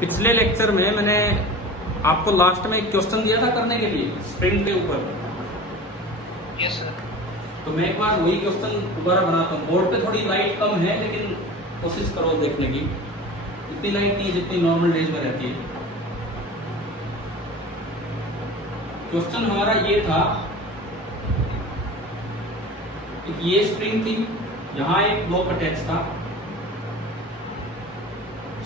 पिछले लेक्चर में मैंने आपको लास्ट में एक क्वेश्चन दिया था करने के लिए स्प्रिंग के ऊपर। Yes sir. तो मैं एक बार वही क्वेश्चन दोबारा बनाता हूँ। बोर्ड पे थोड़ी लाइट कम है लेकिन कोशिश करो देखने की। इतनी लाइट नहीं जितनी नॉर्मल डेज में रहती है। क्वेश्चन हमारा ये था, ये स्प्रिंग थी, यहाँ एक ब्लॉक अटैच था।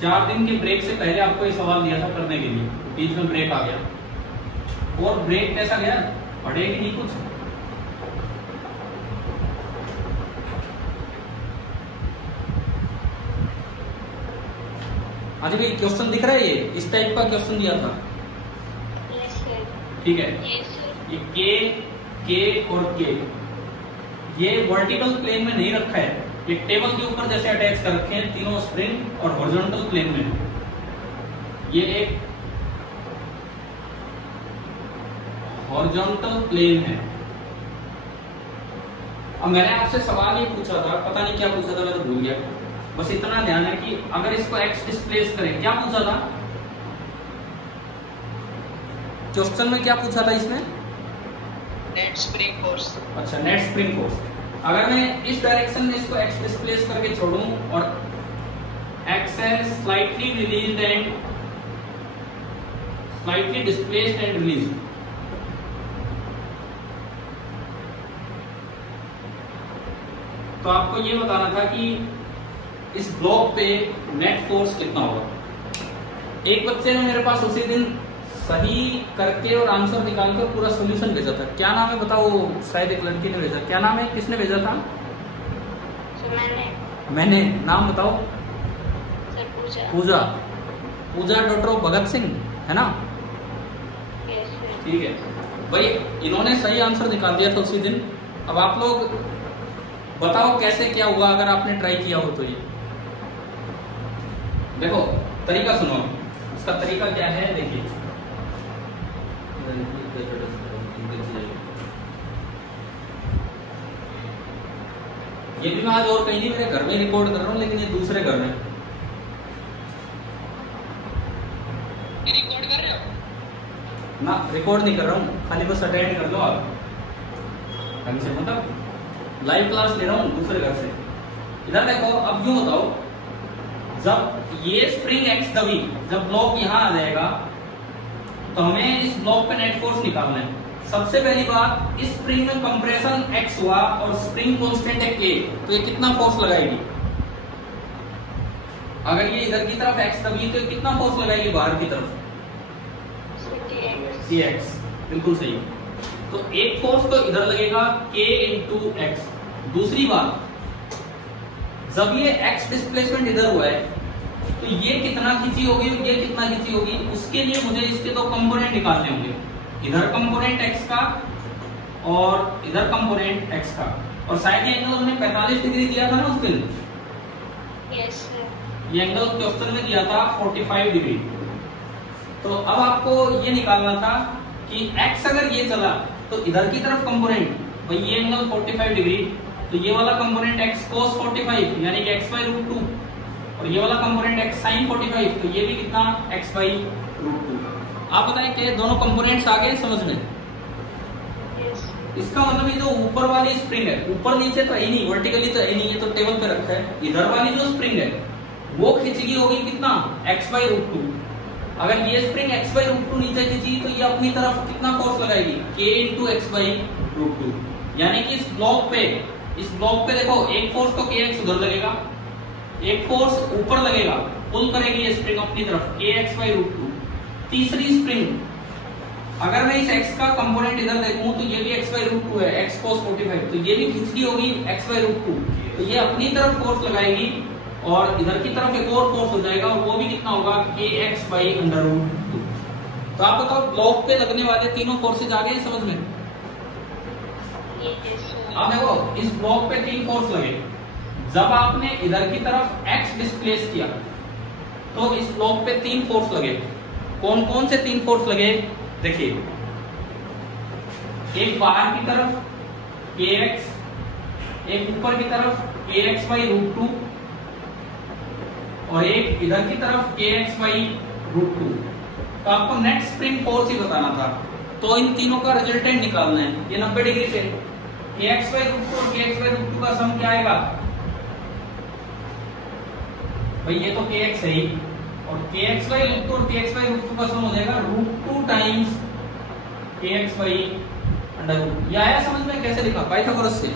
4 दिन के ब्रेक से पहले आपको ये सवाल दिया था करने के लिए, बीच में ब्रेक आ गया। और ब्रेक कैसा गया, पढ़े कि नहीं कुछ? आज भी क्वेश्चन दिख रहा है, ये इस टाइप का क्वेश्चन दिया था। ठीक है, ये के और के ये वर्टिकल प्लेन में नहीं रखा है, ये टेबल के ऊपर जैसे अटैच कर रखे हैं तीनों स्प्रिंग और हॉरिजॉन्टल प्लेन में। ये एक हॉरिजॉन्टल प्लेन है। अब मैंने आपसे सवाल ये पूछा था, पता नहीं क्या पूछा था, मैं तो भूल गया। बस इतना ध्यान है कि अगर इसको एक्स डिस्प्लेस करें, क्या पूछा था क्वेश्चन में, क्या पूछा था इसमें? Net spring force. अच्छा, नेट स्प्रिंग फोर्स। अगर मैं इस डायरेक्शन में इसको एक्स डिस्प्लेस करके छोड़ूं और एक्स है slightly released and slightly displaced and released, तो आपको ये बताना था कि इस ब्लॉक पे नेट फोर्स कितना होगा। एक बच्चे ने मेरे पास उसी दिन सही करके और आंसर निकालकर पूरा सॉल्यूशन भेजा था। क्या नाम है बताओ? शायद एक लड़की ने भेजा। क्या नाम है, किसने भेजा था? मैंने। नाम बताओ? सर पूजा। पूजा। पूजा डॉक्टर भगत सिंह है ना? ठीक है भाई, इन्होंने सही आंसर निकाल दिया था उसी दिन। अब आप लोग बताओ कैसे क्या हुआ अगर आपने ट्राई किया हो तो। ये देखो तरीका सुनो, इसका तरीका क्या है देखिए। ये भी मैं आज और कहीं नहीं, मेरे घर में रिकॉर्ड कर रहा हूँ, लेकिन ये दूसरे घर में। रिकॉर्ड कर रहे हो ना? रिकॉर्ड नहीं कर रहा हूँ, खाली बस अटेंड कर लो आप ढंग से, मतलब लाइव क्लास ले रहा हूँ दूसरे घर से। इधर देखो, अब यूं बताओ, जब ये स्प्रिंग एक्स दबी, जब ब्लॉक यहाँ आ जाएगा तो हमें इस ब्लॉक पे नेट फोर्स निकालना है। सबसे पहली बात, इस स्प्रिंग में कंप्रेशन x हुआ और स्प्रिंग कांस्टेंट है k, तो ये कितना फोर्स लगाएगी? अगर ये इधर की तरफ x दबी तो कितना फोर्स लगाएगी बाहर की तरफ? cx। बिल्कुल सही। तो एक फोर्स तो इधर लगेगा k इंटू एक्स। दूसरी बात, जब ये x डिस्प्लेसमेंट इधर हुआ है तो ये कितना खींची होगी, ये कितना खींची होगी, उसके लिए मुझे इसके दो कंपोनेंट निकालने होंगे। इधर कंपोनेंट x का और इधर कंपोनेंट x का। और शायद ये एंगल हमने 45 डिग्री दिया था ना उस दिन। Yes sir. ये एंगल क्वेश्चन में दिया था 45 डिग्री। तो अब आपको ये निकालना था कि x अगर ये चला तो इधर की तरफ कंपोनेंट, भाई ये एंगल 45 डिग्री, तो ये वाला कंपोनेंट x cos 45 यानी कि x by √2, और ये वाला कंपोनेंट x sin 45, तो ये भी कितना x by √2। आप बताएं कि दोनों कंपोनेंट्स आ गए समझ में? यस। इसका मतलब ये जो ऊपर वाली स्प्रिंग है, ऊपर नीचे तो है ही नहीं, वर्टिकली तो है नहीं, ये तो टेबल पे रखा है। इधर वाली जो स्प्रिंग है वो खींचगी होगी कितना, x by √2। अगर ये स्प्रिंग x by √2 नीचे खींची तो ये अपनी तरफ कितना फोर्स लगाएगी, k इंटू एक्स by √2। यानी कि इस ब्लॉक पे देखो, एक फोर्स तो kx उधर लगेगा, एक फोर्स ऊपर लगेगा, पुल करेगी ये स्प्रिंग अपनी तरफ, kx by √2। तीसरी स्प्रिंग, अगर मैं इस x का कंपोनेंट इधर देखूं तो ये भी x by √2 है, x cos 45, तो ये भी खींचनी होगी x by √2, तो ये अपनी तरफ फोर्स लगाएगी और इधर की तरफ एक और फोर्स हो जाएगा, और वो भी कितना होगा, kx by √2। तो आप बताओ ब्लॉक पे लगने वाले तीनों फोर्सेज आ गए समझ में? अब देखो, इस ब्लॉक पे 3 फोर्स लगे। जब आपने इधर की तरफ x डिस्प्लेस किया तो इस ब्लॉक पे 3 फोर्स लगे। कौन कौन से 3 फोर्स लगे देखिए, एक बाहर की तरफ kx, एक ऊपर की तरफ kx by √2 और एक इधर की तरफ kx by √2। तो आपको नेट स्प्रिंग फोर्स ही बताना था, तो इन तीनों का रिजल्टेंट निकालना है। ये 90 डिग्री से kx/√2 और kx/√2 का सम क्या आएगा भाई? ये तो kx है ही, और kx/√2 और kx/√2 का सम हो जाएगा √2 टाइम्स kx/√2। ये आया समझ में? कैसे लिखा? पाइथागोरस से।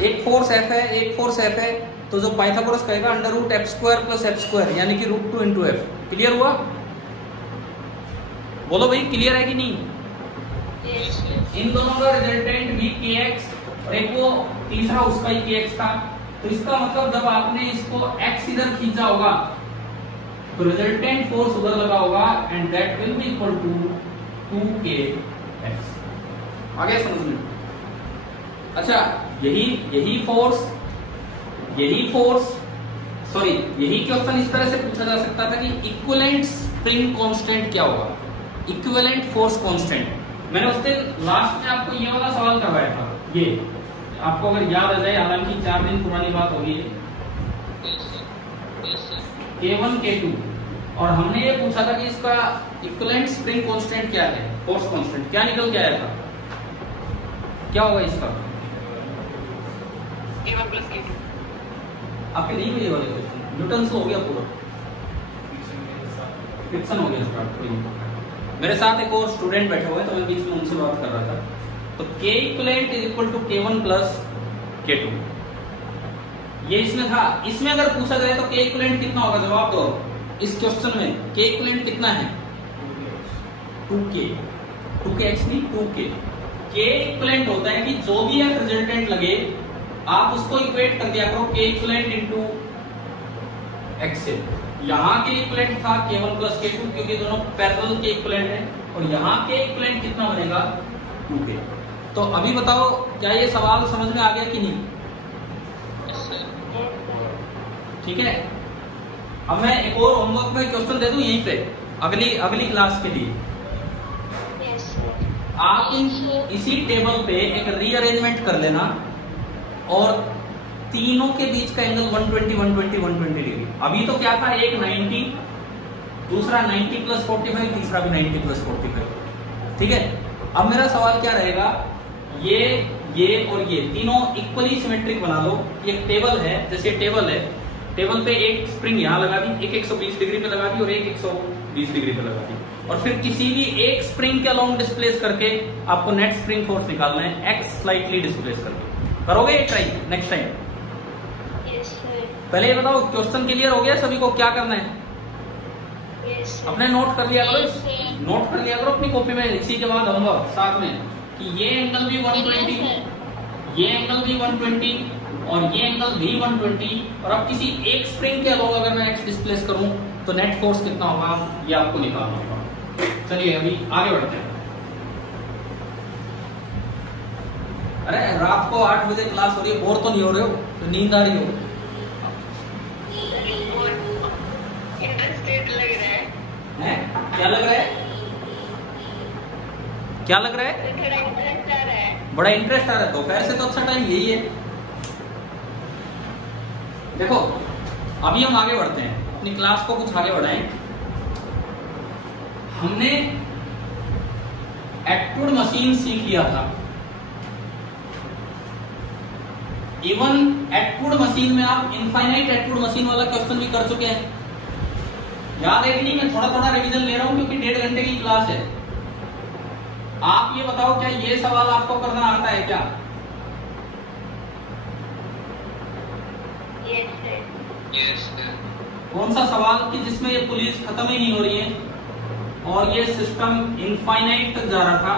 एक फोर्स F है, एक फोर्स F है, तो जो पाइथागोरस कहेगा √f² + f², यानी कि √2 × f। क्लियर हुआ? बोलो भाई, क्लियर है कि नहीं? Yes, sir. इन दोनों का रिजल्टेंट भी kx और एक वो तीसरा उसका ही kx था। तो इसका मतलब जब आपने इसको x इधर खींचा होगा तो रिजल्टेंट फोर्स उधर लगा होगा, and that will be equal to 2kx। आगे समझ में? अच्छा, यही क्वेश्चन इस तरह से पूछा जा सकता था कि इक्विवेलेंट स्प्रिंग कांस्टेंट क्या होगा, इक्विवेलेंट फोर्स कांस्टेंट। मैंने उस दिन लास्ट में आपको ये वाला सवाल करवाया था, ये आपको अगर याद आ जाए, हालांकि 4 दिन पुरानी बात होगी, K1 K2, और हमने ये पूछा था कि इसका इक्विवेलेंट स्प्रिंग कांस्टेंट क्या है, फोर्स कांस्टेंट क्या निकल के आया था, क्या होगा इसका? K1 + K2। आपके नहीं हुए वाले क्वेश्चन, न्यूटन से हो गया पूरा, फ्रिक्शन हो गया स्टार्ट। कोई मेरे साथ एक और स्टूडेंट बैठे हुए हैं, तो मैं बीच में उनसे बात कर रहा था। तो K इक्विवेलेंट = K1 + K2, ये इसमें था। इसमें अगर पूछा जाए तो K इक्विवेलेंट कितना होगा, जवाब दो। इस क्वेश्चन में K इक्विवेलेंट कितना है? 2K, 2kx नहीं 2K। K इक्विवेलेंट होता है कि जो भी है रिजल्टेंट लगे, आप उसको इक्वेट कर दिया करो K इक्विवेलेंट × x से। यहाँ K इक्विवेलेंट था K1 + K2, क्योंकि दोनों पैरेलल K इक्विवेलेंट है, और यहाँ K इक्विवेलेंट कितना बनेगा? 2K। तो अभी बताओ, क्या ये सवाल समझ में आ गया कि नहीं? ठीक है, अब मैं एक और होमवर्क में क्वेश्चन दे दूं यहीं पे, अगली क्लास के लिए। Yes, sir. आप इसी टेबल पे एक रीअरेंजमेंट कर लेना, और तीनों के बीच का एंगल 120 120 120 डिग्री। अभी तो क्या था, एक 90, दूसरा 90 + 45, तीसरा भी 90 + 45। ठीक है, अब मेरा सवाल क्या रहेगा, ये और ये तीनों इक्वली सिमेट्रिक बना लो। एक टेबल है, जैसे टेबल है, टेबल पे एक स्प्रिंग यहाँ लगा दी, एक 120 डिग्री पे लगा दी और एक 120 डिग्री पे लगा दी, और फिर किसी भी एक स्प्रिंग के अलोंग डिस्प्लेस करके आपको नेट स्प्रिंग फोर्स निकालना है, x स्लाइटली डिस्प्लेस करके। करोगे ये try next time? Yes, sir. पहले ये बताओ, क्वेश्चन क्लियर हो गया सभी को? क्या करना है? Yes, sir. अपने नोट कर लिया करो, Yes, sir. नोट कर लिया करो अपनी कॉपी में। इसी के बाद होमवर्क साथ में कि ये एंगल भी 120, Yes, sir. ये एंगल भी 120 और ये एंगल भी 120, और अब किसी एक स्प्रिंग के अलोंग अगर मैं x डिस्प्लेस करूं तो नेट फोर्स कितना होगा, ये आपको निकालना होगा। चलिए अभी आगे बढ़ते हैं। अरे रात को 8 बजे क्लास हो रही है, बोर तो नहीं हो रहे हो? तो नींद आ रही हो? इंटरेस्टेड लग रहा है। हैं? क्या लग रहा है? क्या लग रहा है? थोड़ा इंटरेस्ट आ रहा है। बड़ा इंटरेस्ट आ रहा है। दोपहर से तो अच्छा टाइम यही है। देखो अभी हम आगे बढ़ते हैं, अपनी क्लास को कुछ आगे बढ़ाएं। हमने एक्टूड मशीन सीख लिया था। इवन एक्टूड मशीन में आप इनफाइनाइट एक्टूड मशीन वाला क्वेश्चन भी कर चुके हैं, याद है कि नहीं? मैं थोड़ा थोड़ा रिवीजन ले रहा हूं क्योंकि 1.5 घंटे की क्लास है। आप ये बताओ, क्या ये सवाल आपको करना आता है क्या? यस कौन सा सवाल कि जिसमें ये पुलिस खत्म ही नहीं हो रही है और ये सिस्टम इनफाइनाइट तक जा रहा था?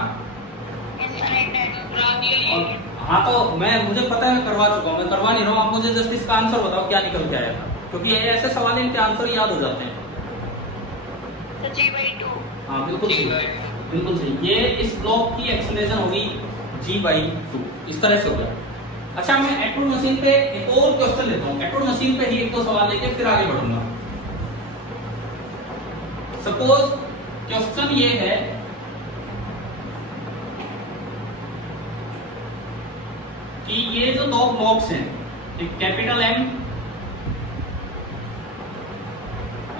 और हाँ, तो मुझे पता है, मैं करवा चुका हूँ, मैं करवा नहीं रहा हूँ। आप मुझे जस्ट इसका आंसर बताओ क्या निकल के आया था, क्योंकि ये ऐसे सवाल इनके आंसर याद हो जाते हैं। G/2। हाँ बिल्कुल सही, बिल्कुल सही। ये इस ब्लॉक की एक्सप्लेनेशन होगी G/2, इस तरह से हो गया। अच्छा, मैं एक्टूड मशीन पे एक और क्वेश्चन लेता हूँ। एक्टूड मशीन पे ही एक दो सवाल लेके फिर आगे बढ़ूंगा। सपोज क्वेश्चन ये है कि ये जो दो ब्लॉक्स हैं, एक कैपिटल M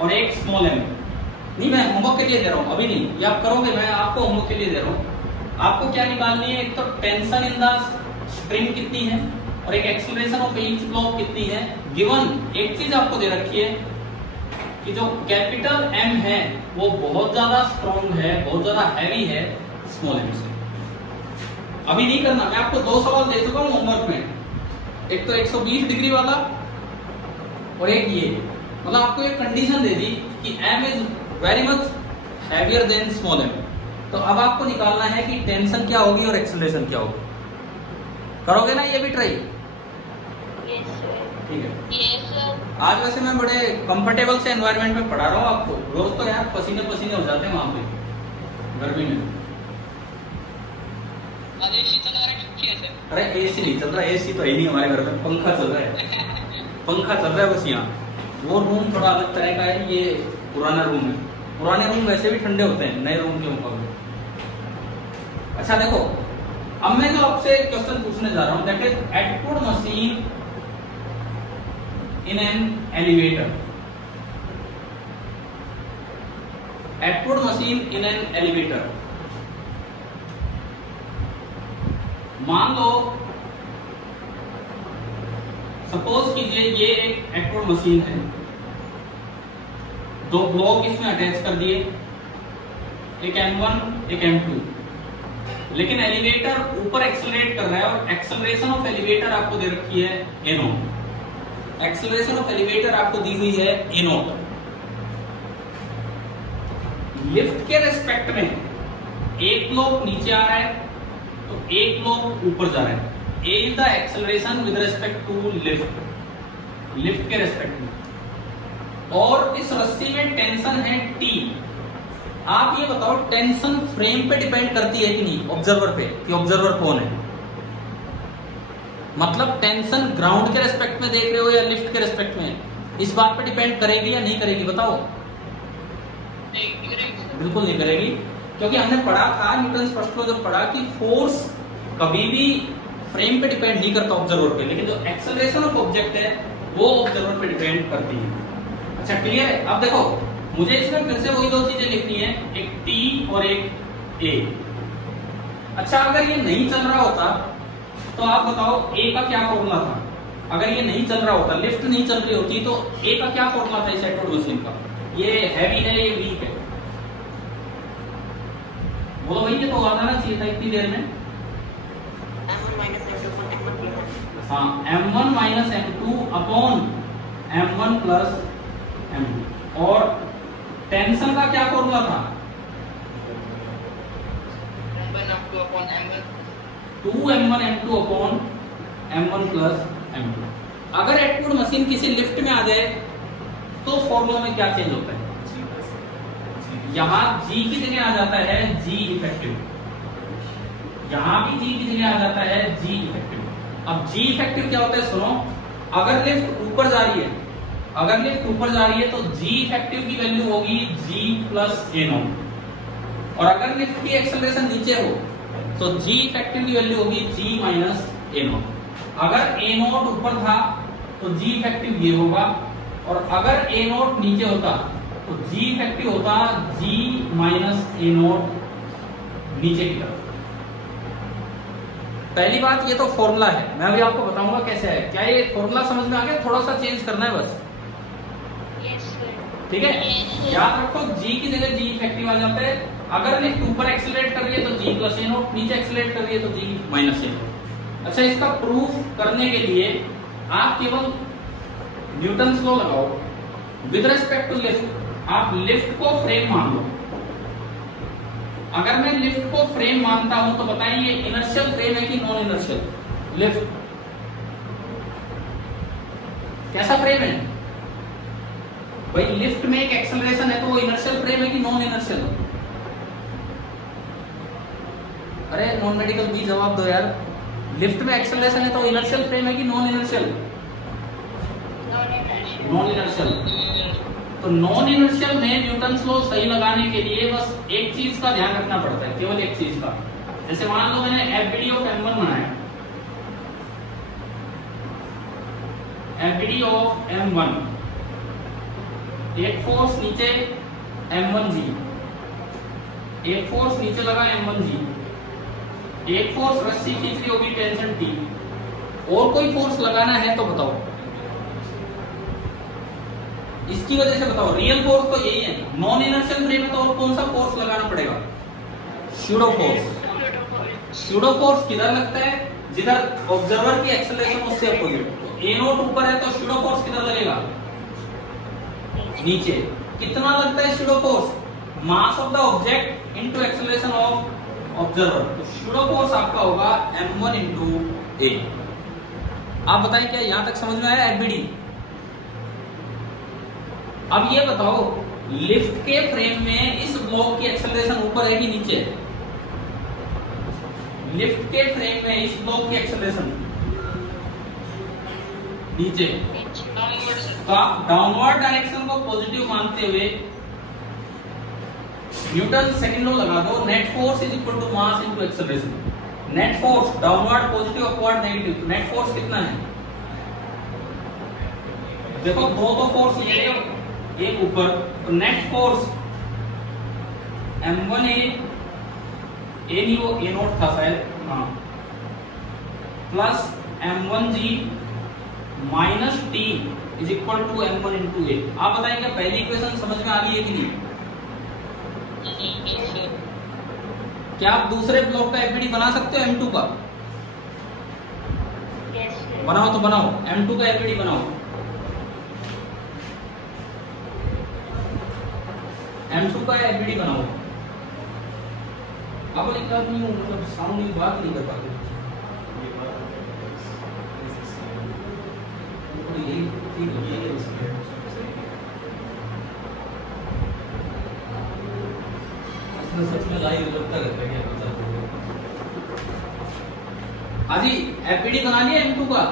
और एक स्मॉल m, नहीं, मैं होमवर्क के लिए दे रहा हूँ, अभी नहीं, ये आप करोगे, मैं आपको होमवर्क के लिए दे रहा हूँ। आपको क्या निकालनी है, एक तो टेंशन इन द स्प्रिंग कितनी है और एक एक्सीलरेशन ऑफ ईच ब्लॉक कितनी है। गिवन एक चीज आपको दे रखी है कि जो कैपिटल एम है वो बहुत ज्यादा स्ट्रॉन्ग है, बहुत ज्यादा हैवी है स्मॉल एम से। अभी नहीं करना, मैं आपको 2 सवाल दे चुका हूँ होमवर्क में, एक तो 120 डिग्री वाला और एक ये, मतलब आपको एक कंडीशन दे दी कि M is very much heavier than small M. तो अब आपको निकालना है कि टेंशन क्या होगी और एक्सेलरेशन क्या होगी। करोगे ना ये भी ट्राई? Yes, sir. ठीक है। Yes, sir. आज वैसे मैं बड़े कंफर्टेबल से एनवायरनमेंट में पढ़ा रहा हूँ आपको, रोज तो यार पसीने पसीने हो जाते हैं वहां पे गर्मी में। एसी चल रहा है कि कैसे? अरे एसी नहीं चल रहा, एसी तो है नहीं हमारे घर में, पंखा चल रहा है, पंखा चल रहा है बस यहाँ। वो रूम थोड़ा अलग तरह का है, ये पुराना रूम है। पुराने रूम वैसे भी ठंडे होते हैं नए रूम के मुकाबले। अच्छा देखो, अब मैं जो आपसे क्वेश्चन पूछने जा रहा हूं, that is Atwood machine in an elevator. Atwood machine in an elevator, मान लो सपोज कीजिए ये एक एटवुड मशीन है, 2 ब्लॉक इसमें अटैच कर दिए, एक M1 एक M2, लेकिन एलिवेटर ऊपर एक्सेलरेट कर रहा है और एक्सेलरेशन ऑफ एलिवेटर आपको दे रखी है A0। एक्सेलरेशन ऑफ एलिवेटर आपको दी हुई है A0। लिफ्ट के रेस्पेक्ट में एक ब्लॉक नीचे आ रहा है तो एक ब्लॉक ऊपर जा रहा है। A is the acceleration with respect to lift, lift के रेस्पेक्ट में। और इस रस्सी में टेंशन है T। आप ये बताओ टेंशन फ्रेम पे डिपेंड करती है कि नहीं, ऑब्जर्वर पे, कि ऑब्जर्वर कौन है। मतलब टेंशन ग्राउंड के रेस्पेक्ट में देख रहे हो या लिफ्ट के रेस्पेक्ट में, इस बात पे डिपेंड करेगी या नहीं करेगी, बताओ। बिल्कुल नहीं करेगी, क्योंकि हमने पढ़ा था न्यूटन फर्स्ट लॉ जब पढ़ा कि फोर्स कभी भी फ्रेम पे डिपेंड नहीं करता ऑब्जर्वर पे, लेकिन जो एक्सेलरेशन ऑफ ऑब्जेक्ट है वो ऑब्जर्वर पे डिपेंड करती है। अच्छा क्लियर है? अब देखो मुझे इसमें फिर से वही 2 चीजें लिखनी है, एक T और एक A। अच्छा अगर ये नहीं चल रहा होता तो आप बताओ A का क्या फॉर्मूला था। अगर ये नहीं चल रहा होता, लिफ्ट नहीं चल रही होती, तो A का क्या फॉर्मूला था इस एटवुड मशीन का। ये हैवी है, ये वीक है, बोलो भाई, ये तो आ जाना चाहिए था इतनी देर में। हाँ, M1 minus M2 upon M1 plus M2। और टेंशन का क्या फॉर्मूला था? M1 upon M1, 2M1 M2 upon M1 plus M2। अगर एटवुड मशीन किसी लिफ्ट में आ जाए तो फॉर्मूला में क्या चेंज होता है? यहां G की जगह आ जाता है G इफेक्टिव, यहां भी G की जगह आ जाता है G इफेक्टिव। अब G इफेक्टिव क्या होता है सुनो, अगर लिफ्ट ऊपर जा रही है, अगर लिफ्ट ऊपर जा रही है तो G इफेक्टिव की वैल्यू होगी G प्लस A0, और अगर लिफ्ट की एक्सेलरेशन नीचे हो तो G इफेक्टिव की वैल्यू होगी G माइनस A0। अगर A0 ऊपर था तो G इफेक्टिव ये होगा, और अगर A0 नीचे होता तो G इफेक्टिव होता G माइनस A0 नीचे की तरफ। पहली बात ये तो फॉर्मूला है, मैं अभी आपको बताऊंगा कैसे है। क्या ये फॉर्मूला समझ में आ गया? थोड़ा सा चेंज करना है बस, Yes, sir. ठीक है? याद रखो G की जगह G इफेक्टिव आ जाता है। अगर लिफ्ट ऊपर एक्सेलरेट कर रही है तो G प्लस A0, नीचे एक्सेलरेट कर रही है तो G माइनस A0। अच्छा इसका प्रूफ करने के लिए आप केवल न्यूटन्स लॉ लगाओ विद रिस्पेक्ट टू लिफ्ट। आप लिफ्ट को फ्रेम मान लो। अगर मैं लिफ्ट को फ्रेम मानता हूं तो बताइए इनर्शियल फ्रेम है कि नॉन इनर्शियल? लिफ्ट कैसा फ्रेम है भाई? लिफ्ट में एक एक्सेलरेशन है तो वो इनर्शियल फ्रेम है कि नॉन इनर्शियल? अरे नॉन मेडिकल भी जवाब दो यार। लिफ्ट में एक्सेलरेशन है तो इनर्शियल फ्रेम है कि नॉन इनर्शियल? Non inertial. तो नॉन इनर्शियल में न्यूटन्स लॉ सही लगाने के लिए बस एक चीज का ध्यान रखना पड़ता है, केवल एक चीज का। जैसे मान लो मैंने FBD ऑफ M1 बनाया, FBD ऑफ M1, एक फोर्स नीचे m1g, एक फोर्स नीचे लगा m1g, एक फोर्स रस्सी खींच रही होगी टेंशन T, और कोई फोर्स लगाना है तो बताओ, इसकी वजह से बताओ। रियल फोर्स तो यही है, नॉन इनर्शियल फ्रेम में तो और कौन सा फोर्स लगाना पड़ेगा? Pseudo force. स्यूडो फोर्स किधर लगता है? जिधर ऑब्जर्वर की एक्सेलरेशन उससे अपोजिट। तो ए नोट ऊपर है तो स्यूडो फोर्स किधर लगेगा? नीचे। कितना लगता है pseudo force? Mass of the object into acceleration of observer. तो स्यूडो फोर्स आपका होगा m1 इंटू ए। आप बताइए क्या यहां तक समझ में आया एफबीडी? अब ये बताओ, लिफ्ट के फ्रेम में इस ब्लॉक की एक्सेलरेशन ऊपर है कि नीचे है? लिफ्ट के फ्रेम में इस ब्लॉक की एक्सेलरेशन नीचे। तो आप डाउनवर्ड डायरेक्शन को पॉजिटिव मानते हुए न्यूटन सेकंड लॉ लगा दो, net force is equal to mass into acceleration. Net force downward positive, upward negative, net force कितना है? देखो दो तो फोर्स ये एक ऊपर, तो नेट फोर्स m1a, ए नहीं वो ए नोट था शायद, हाँ, plus m1g minus T is equal to m1 into a. आप बताएं क्या पहली इक्वेशन समझ में आ गई है कि नहीं? क्या आप दूसरे ब्लॉक का एफबीडी बना सकते हो m2 का? बनाओ तो बनाओ, m2 का एफबीडी बनाओ। m2 का एफबीडी बनाओ। अब मतलब साउंड की बात नहीं कर पाते। सच में लाइव लगता रहता है क्या? हाजी एफबीडी बना लिया m2 का?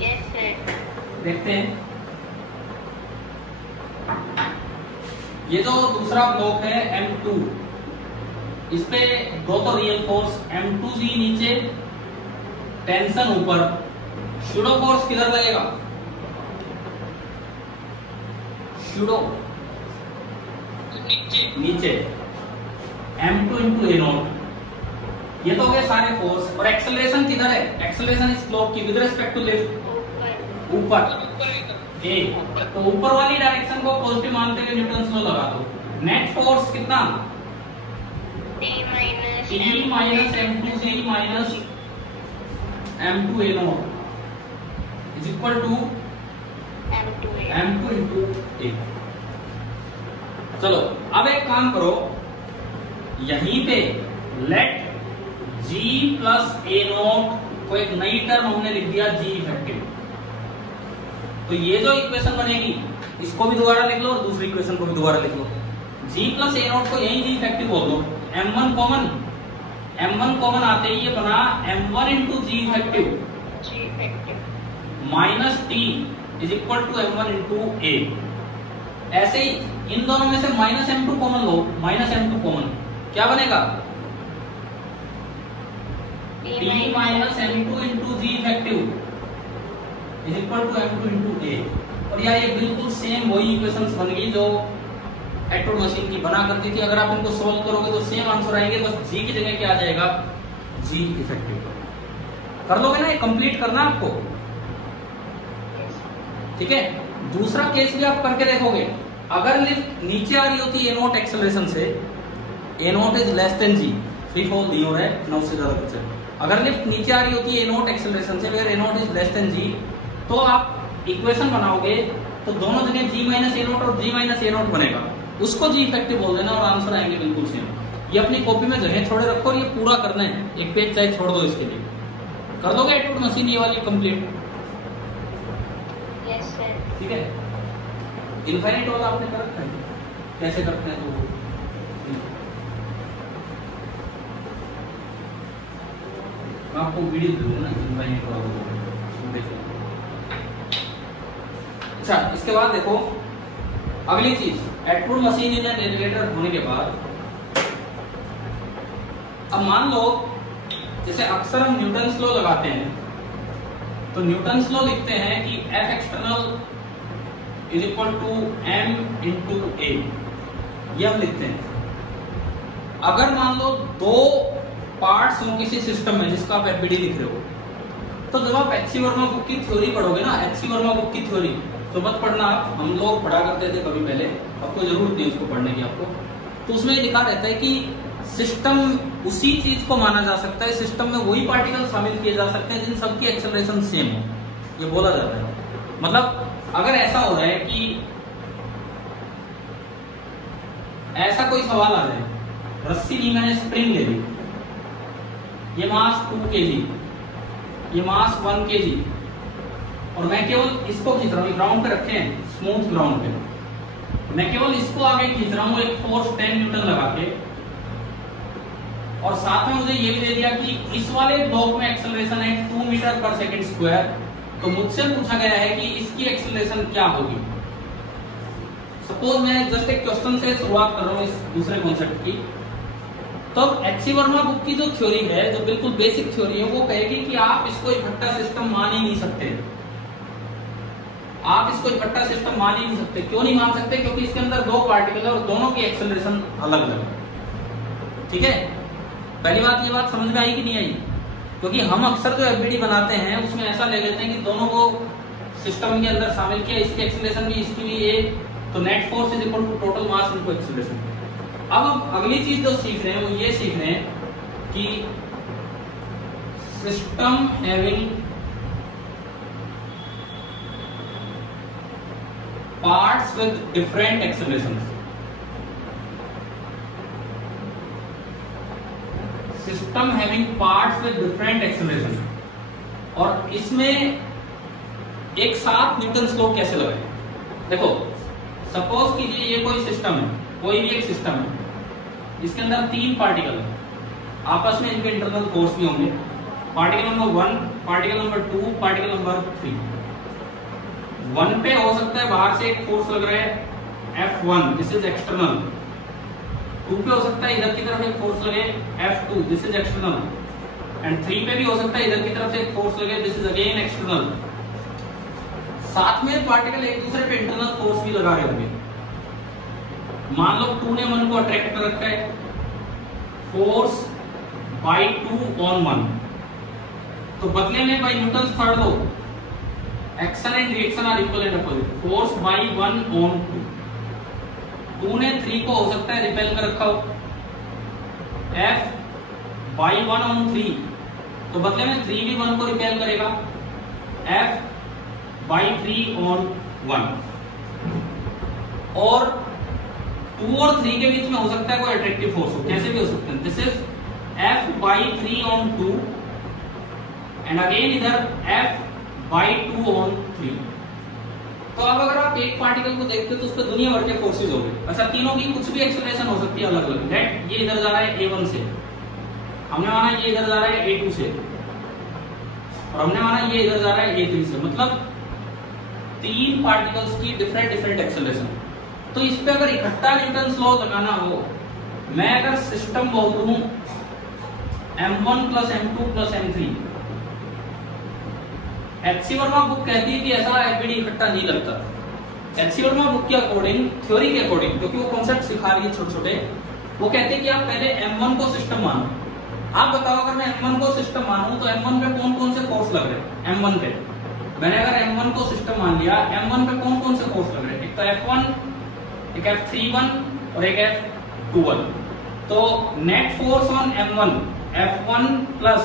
Yes sir. देखते हैं। ये जो दूसरा ब्लॉक है m2, इस पे दो तो रियल फोर्स, m2g नीचे, टेंशन ऊपर, स्यूडो फोर्स किधर लगेगा? स्यूडो नीचे, m2 इंटू ए नोट। ये तो हो गए सारे फोर्स। और एक्सेलरेशन किधर है? एक्सेलरेशन इस ब्लॉक की विद रिस्पेक्ट टू लिफ्ट ऊपर ए, तो ऊपर वाली डायरेक्शन को पॉजिटिव मानते हुए न्यूटन लॉ लगा दो। नेट फोर्स कितना? T minus m2g minus m2 a naught is equal to m2 into a. चलो अब एक काम करो, यहीं पे let g plus a naught को एक नई टर्म हमने लिख दिया g इफेक्टिव। तो ये जो इक्वेशन बनेगी इसको भी दोबारा लिख लो और दूसरी इक्वेशन को भी दोबारा लिख लो। g प्लस ए नोट को यही जी इफेक्टिव बोल दो। m1 कॉमन आते ही ये बना m1 into g effective minus T is equal to m1 into a. ऐसे ही इन दोनों में से माइनस m2 कॉमन लो, माइनस m2 कॉमन क्या बनेगा? t minus m2 into g effective is equal to m2 into a. और यार ये बिल्कुल सेम वही इक्वेशंस बन गई जो इलेक्ट्रोड मशीन की बना करती थी। अगर आप इनको सोल्व करोगे तो सेम आंसर आएंगे, बस जी की जगह क्या आ जाएगा? जी इफेक्टिव। कर लोगे ना, ये कंप्लीट करना आपको, ठीक है? दूसरा केस भी आप करके देखोगे। अगर लिफ्ट नीचे आ रही होती ए नोट एक्सेलरेशन से, a naught is less than g, free fall नहीं हो रहा है, 9 से ज्यादा कुछ है। अगर लिफ्ट नीचे आ रही होती है ए नोट एक्सेलरेशन से, where a naught is less than g, तो आप इक्वेशन बनाओगे तो दोनों जगह g माइनस ए नोट और g माइनस ए नोट बनेगा, उसको जी इफेक्टिव बोल देना और आंसर आएंगे बिल्कुल सेम। ये अपनी कॉपी में जगह छोड़े रखो और ये पूरा करना है, एक पेज चाहे छोड़ दो इसके लिए। कर दोगे एटवुड मशीन ये वाली कंप्लीट? Yes sir. ठीक है। इनफाइनाइट वाला आपने कर रखा है, कैसे करते हैं? तो आपको वीडियो दे दूंगा ना इनफाइनाइट वाला। अच्छा, इसके बाद देखो अगली चीज, एटवुड मशीन इन एलिवेटर होने के बाद अब मान लो जैसे अक्सर हम न्यूटन्स लॉ लगाते हैं, तो न्यूटन्स लॉ लिखते हैं कि F external is equal to m into a, ये हम लिखते हैं। अगर मान लो दो पार्ट्स हो किसी सिस्टम में जिसका आप एफबीडी लिख रहे हो, तो जब आप एचसी वर्मा बुक की थ्योरी पढ़ोगे ना, एचसी वर्मा बुक की थ्योरी तो मत पढ़ना आप, हम लोग पढ़ा करते थे कभी पहले, आपको जरूरत नहीं उसको पढ़ने की आपको। तो उसमें लिखा रहता है कि सिस्टम उसी चीज को माना जा सकता है, सिस्टम में वही पार्टिकल शामिल किए जा सकते हैं जिन सबकी एक्सेलरेशन सेम हो, ये बोला जाता है। मतलब अगर ऐसा हो रहा है कि ऐसा कोई सवाल आ जाए, रस्सी ली मैंने, स्प्रिंग ले ली, ये मास 2 kg, ये मास 1 kg, और मैं केवल इसको खींच रहा हूँ, ग्राउंड पे रखे हैं, स्मूथ ग्राउंड पे, मैं केवल इसको आगे खींच रहा हूँ एक फोर्स 10 न्यूटन लगा के, और साथ में मुझे ये भी दे दिया कि इस वाले ब्लॉक में एक्सेलरेशन है 2 मीटर पर सेकंड स्क्वायर। तो मुझसे पूछा गया है कि इसकी एक्सेलरेशन क्या होगी। सपोज मैं जस्ट एक क्वेश्चन से शुरुआत कर रहा हूँ इस दूसरे कॉन्सेप्ट की। तो एचसी वर्मा बुक की जो थ्योरी है, जो बिल्कुल बेसिक थ्योरी है, वो कहेगी कि आप इसको इकट्ठा सिस्टम मान ही नहीं सकते। आप इसको इकट्ठा सिस्टम मान ही नहीं सकते। क्यों नहीं मान सकते? क्योंकि इसके अंदर दो पार्टिकल है और दोनों की एक्सेलरेशन अलग अलग है। ठीक है, पहली बात, ये बात समझ में आई कि नहीं आई? क्योंकि हम अक्सर जो एफबीडी बनाते हैं उसमें ऐसा ले लेते हैं कि दोनों को सिस्टम के अंदर शामिल किया, इसकी एक्सेलरेशन भी इसकी भी ए, तो net force is equal to total mass into acceleration. अब हम अगली चीज जो सीख रहे हैं वो ये सीख रहे हैं कि system having parts with different accelerations, system having parts with different acceleration, और इसमें एक साथ न्यूटन्स लॉ कैसे लगाए। देखो, सपोज कीजिए ये कोई सिस्टम है, कोई भी एक सिस्टम है, इसके अंदर 3 पार्टिकल है, आपस में इनके इंटरनल फोर्स भी होंगे। Particle number 1, particle number 2, particle number 3। 1 पे हो सकता है बाहर से एक फोर्स लग रहा है F1, दिस इज एक्सटर्नल। 2 पे हो सकता है इधर की तरफ एक फोर्स लगे F2, this is external. And 3 पे भी हो सकता है इधर की तरफ से एक फोर्स लगे, दिस इज अगेन एक्सटर्नल। साथ में पार्टिकल एक दूसरे पे इंटरनल फोर्स भी लगा रहे होंगे। मान लो 2 ने 1 को अट्रैक्ट कर रखा है, फोर्स बाई 2 ऑन 1, तो बदले में by Newton's third law, action and reaction are equal and opposite, force by 1 on 2। 2 ने 3 को हो सकता है रिपेल कर रखा हो, F बाई 1 ऑन 3, तो बदले में 3 भी 1 को रिपेल करेगा, F बाई 3 ऑन 1। और 2 और 3 के बीच में हो सकता है कोई अट्रैक्टिव फोर्स हो, कैसे भी हो सकते हैं, this is F by 3 on 2, and again इधर F बाई 2 ऑन 3। तो अब अगर आप एक पार्टिकल को देखते हो तो उस पर दुनिया भर के फोर्सेज होंगे। अच्छा, तीनों की कुछ भी एक्सेलरेशन हो सकती है अलग अलग। ये इधर जा रहा है A1 से, हमने माना ये इधर जा रहा है A2 से, और हमने माना ये इधर जा रहा है A3 से। मतलब 3 पार्टिकल्स की डिफरेंट डिफरेंट एक्सेलरेशन। तो इस पे अगर इकट्ठा न्यूटन्स लॉ लगाना हो, मैं अगर सिस्टम बोल दूं M1 plus M2 plus M3, HC Verma book कहती है कि ऐसा एफबीडी इकट्ठा नहीं लगता। एचसी वर्मा बुक के अकॉर्डिंग, थ्योरी के अकॉर्डिंग, क्योंकि वो कॉन्सेप्ट सिखा रही है छोटे छोटे, वो कहते हैं कि आप पहले M1 को सिस्टम मानो। आप बताओ, अगर मैं M1 को सिस्टम मानूं तो M1 पे कौन कौन से फोर्स लग रहे हैं? M1 पे मैंने अगर M1 को सिस्टम मान लिया, M1 पे कौन कौन से फोर्स लग रहे हैं? एक तो F1, एक F31 और एक F21। तो net force on M1 F1 plus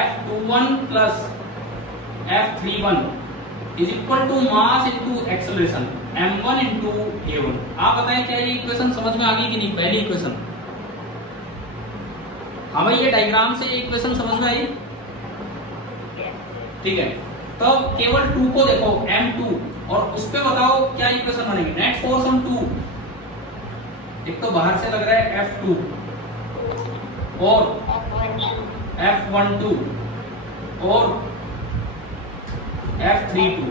F21 plus F31 is equal to mass into acceleration M1 into A1। आप बताएं क्या ये इक्वेशन समझ में आ गई कि नहीं? पहली इक्वेशन, हाँ भाई, ये डायग्राम से ये इक्वेशन समझ में आई? ठीक है, तो केवल 2 को देखो, M2, और उस पे बताओ क्या इक्वेशन बनेगी? नेट फोर्स ऑन 2, एक तो बाहर से लग रहा है F2 और F12 और F32,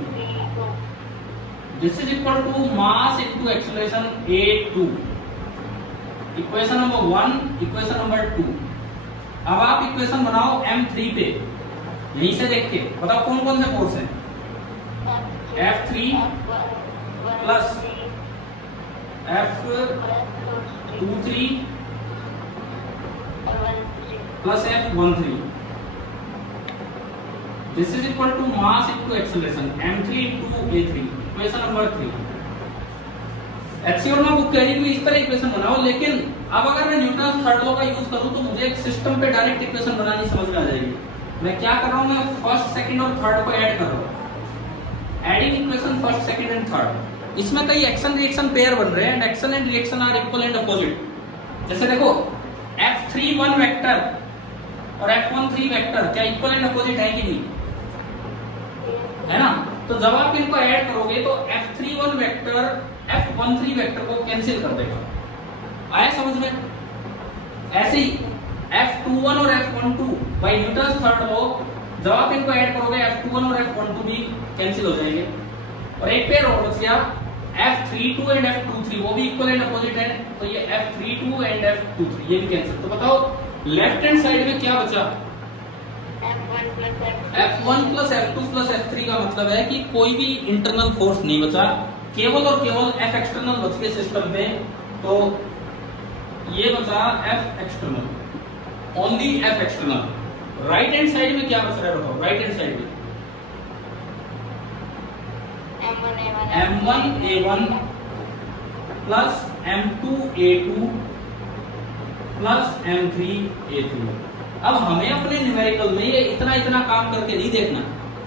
this is equal to mass into acceleration A2। Equation number 1, equation number 2। अब आप इक्वेशन बनाओ M3 पे, यहीं से देख के बताओ कौन कौन से फोर्स हैं। F3 plus F23 plus F13, this is equal to mass into acceleration m3 into a3, equation number 3। एक्सियल में बुक कह रही है इस तरह इक्वेशन बनाओ, लेकिन अब अगर मैं न्यूटन थर्ड लॉ का यूज करूं तो मुझे एक सिस्टम पे डायरेक्ट इक्वेशन बनानी समझ में आ जाएगी। मैं क्या कर रहा हूं, मैं फर्स्ट सेकंड और थर्ड को ऐड कर रहा हूं, adding equation first second and third. इसमें कई एक्शन रिएक्शन पेयर बन रहे हैं and action and reaction are equal and opposite. जैसे देखो F31 वेक्टर और F13 वेक्टर क्या इक्वल एंड अपोजिट है कि नहीं, है ना? तो जब आप इनको ऐड करोगे तो F31 वेक्टर F13 वेक्टर को कैंसिल कर देगा। आया समझ में? ऐसे ही F21 और F12 bye Newton third law जब आप इनको ऐड करोगे F21 और F12 भी कैंसिल हो जाएंगे। और एक पेयर और बच गया F32 एंड F23, वो भी इक्वल एंड अपोजिट है, तो ये F32 एंड F23 ये भी कैंसिल। तो बताओ लेफ्ट हैंड साइड में क्या बचा? F1 plus F2 plus F3 का मतलब है कि कोई भी इंटरनल फोर्स नहीं बचा, केवल और केवल F एक्सटर्नल बच गए सिस्टम में। तो ये बचा F external, only F external. Right hand side में क्या बच रहा है बताओ? राइट हैंड साइड में M1A1 plus M2A2 plus M3A3। अब हमें अपने न्यूमेरिकल में ये इतना काम करके नहीं देखना,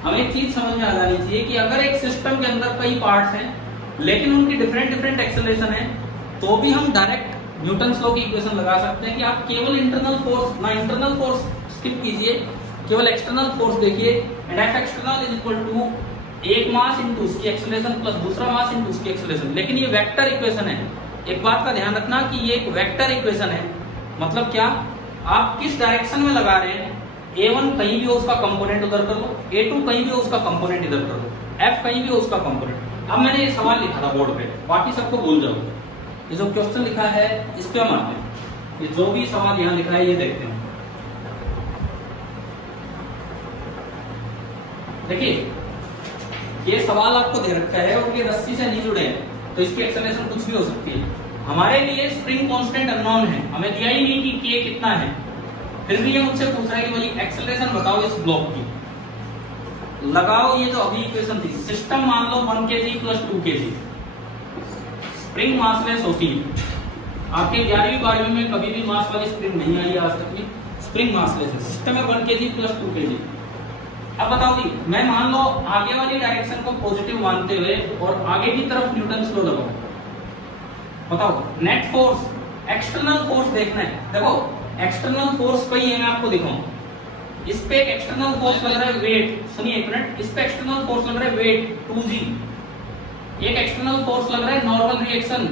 हमें एक चीज समझ में आ जानी चाहिए कि अगर एक सिस्टम के अंदर कई पार्ट्स हैं लेकिन उनकी डिफरेंट एक्सेलरेशन है, तो भी हम डायरेक्ट न्यूटन्स लॉ की इक्वेशन लगा सकते हैं कि आप केवल इंटरनल फोर्स ना, इंटरनल फोर्स स्किप कीजिए, केवल एक्सटर्नल फोर्स देखिए। And F external is equal to एक मास इंटू उसकी एक्सेलरेशन प्लस दूसरा मास इंटू उसकी एक्सेलरेशन। लेकिन ये वेक्टर इक्वेशन है, एक बात का ध्यान रखना कि ये एक वेक्टर इक्वेशन है। मतलब क्या, आप किस डायरेक्शन में लगा रहे हैं, A1 कहीं भी हो उसका कंपोनेंट उधर कर दो, A2 कहीं भी हो उसका कंपोनेंट इधर कर दो, F कहीं भी हो उसका कंपोनेंट। अब मैंने ये सवाल लिखा था बोर्ड पे, बाकी सबको भूल जाओ। ये जो क्वेश्चन लिखा है इस पे हम आते हैं, ये जो भी सवाल यहाँ लिखा है ये देखते हैं। देखिए ये सवाल आपको दे रखा है और ये रस्सी से नहीं जुड़े हैं, तो इसकी एक्सेलरेशन कुछ भी हो सकती है। हमारे लिए स्प्रिंग कांस्टेंट अननोन है, हमें दिया ही नहीं कि K कितना है, फिर भी ये मुझसे पूछ रहा है कि भाई एक्सेलरेशन बताओ इस ब्लॉक की। लगाओ ये जो अभी इक्वेशन थी, सिस्टम मान लो 1 kg plus 2 kg, spring massless होती है। आपके 11वीं 12वीं में कभी भी मास वाली स्प्रिंग नहीं आई आज तक में, स्प्रिंग मासलेस है। सिस्टम है 1 kg प्लस 2 kg। अब बताओ जी, मैं मान लो आगे वाली डायरेक्शन को पॉजिटिव मानते हुए और आगे की तरफ न्यूटन लॉ लगाओ, बताओ नेट फोर्स, एक्सटर्नल फोर्स देखना है। देखो एक्सटर्नल फोर्स कई है, मैं आपको दिखाऊं। इस पे एक एक्सटर्नल फोर्स लग रहा है वेट, सुनिए एक मिनट, इस पे एक्सटर्नल फोर्स लग रहा है वेट 2G, एक एक्सटर्नल फोर्स लग रहा है नॉर्मल रिएक्शन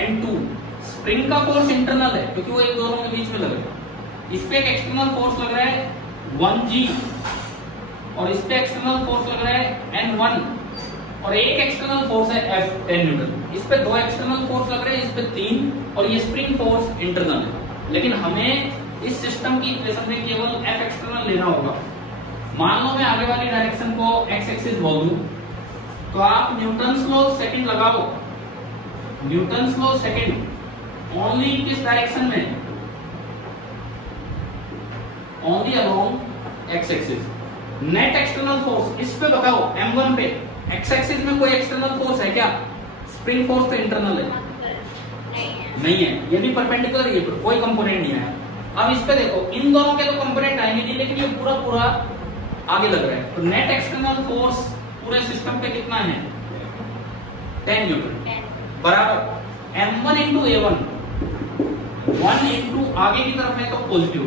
N2। स्प्रिंग का फोर्स इंटरनल है क्योंकि वो एक दोनों के बीच में लग रहा है। इस पे एक एक्सटर्नल फोर्स लग रहा है 1G और इस पे एक्सटर्नल फोर्स लग रहा है N1 और एक एक्सटर्नल फोर्स है F 10 न्यूटन। इस पे 2 एक्सटर्नल फोर्स लग रहे हैं, इस पे 3, और ये स्प्रिंग फोर्स इंटरनल है। लेकिन हमें इस सिस्टम की इक्वेशन में केवल F एक्सटर्नल लेना होगा। मान लो मैं आगे वाली डायरेक्शन को x एक्सिस बोल दूं, तो आप न्यूटन्स लॉ सेकंड लगाओ। न्यूटन्स लॉ सेकंड ओनली किस डायरेक्शन में, only along x axis. Net external force इस पे बताओ M1 पे, x एक्सिस में कोई एक्सटर्नल फोर्स है क्या? स्प्रिंग फोर्स तो इंटरनल है, नहीं है, ये भी परपेंडिकुलर, ये कोई कंपोनेंट नहीं आया। अब इस पे देखो, इन दोनों के तो कंपोनेंट आएंगे नहीं, लेकिन ये पूरा आगे लग रहा है। तो नेट एक्सटर्नल फोर्स पूरे सिस्टम पे कितना है? 10 न्यूटन बराबर M1 इंटू A1, 1 इंटू आगे की तरफ है तो positive,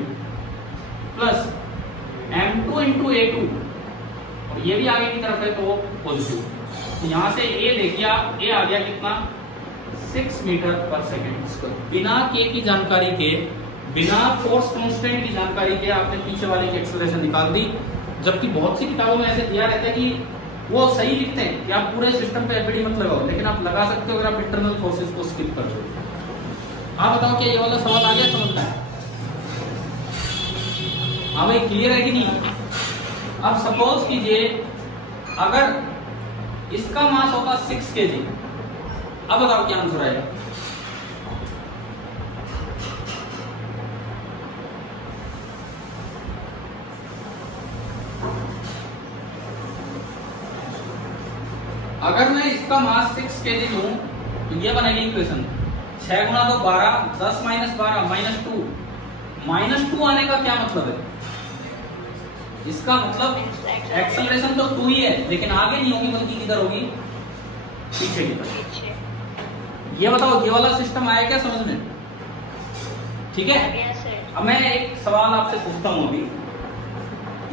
plus M2 into A2 और ये भी आगे की तरफ है तो पॉजिटिव। तो यहां से A देखिए आप, A आ गया कितना? 6 मीटर पर सेकेंड। बिना K की जानकारी के, बिना फोर्स कांस्टेंट की जानकारी के आपने पीछे वाले की एक्सेलरेशन निकाल दी। जबकि बहुत सी किताबों में ऐसे दिया रहता है कि वो सही लिखते हैं कि आप पूरे सिस्टम पे एफडी मत लगाओ, लेकिन आप लगा सकते हो अगर आप इंटरनल फोर्सेस को स्किप कर दो। आप बताओ क्या ये वाला सवाल आ गया समझ में? हाँ भाई क्लियर है कि नहीं? अब सपोज कीजिए अगर इसका मास होगा 6 kg। अब बताओ क्या आंसर आएगा। अगर मैं इसका मास 6 kg लूं तो ये बनेगी इक्वेशन 6 गुणा 2 12, 10 माइनस 12 -2। -2 आने का क्या मतलब है? इसका मतलब एक्सेलरेशन तो 2 ही है, लेकिन आगे नहीं होगी बल्कि किधर होगी, पीछे की तरफ। ये बताओ ये वाला सिस्टम आया क्या समझ में? ठीक है। अब मैं एक सवाल आपसे पूछता हूं अभी,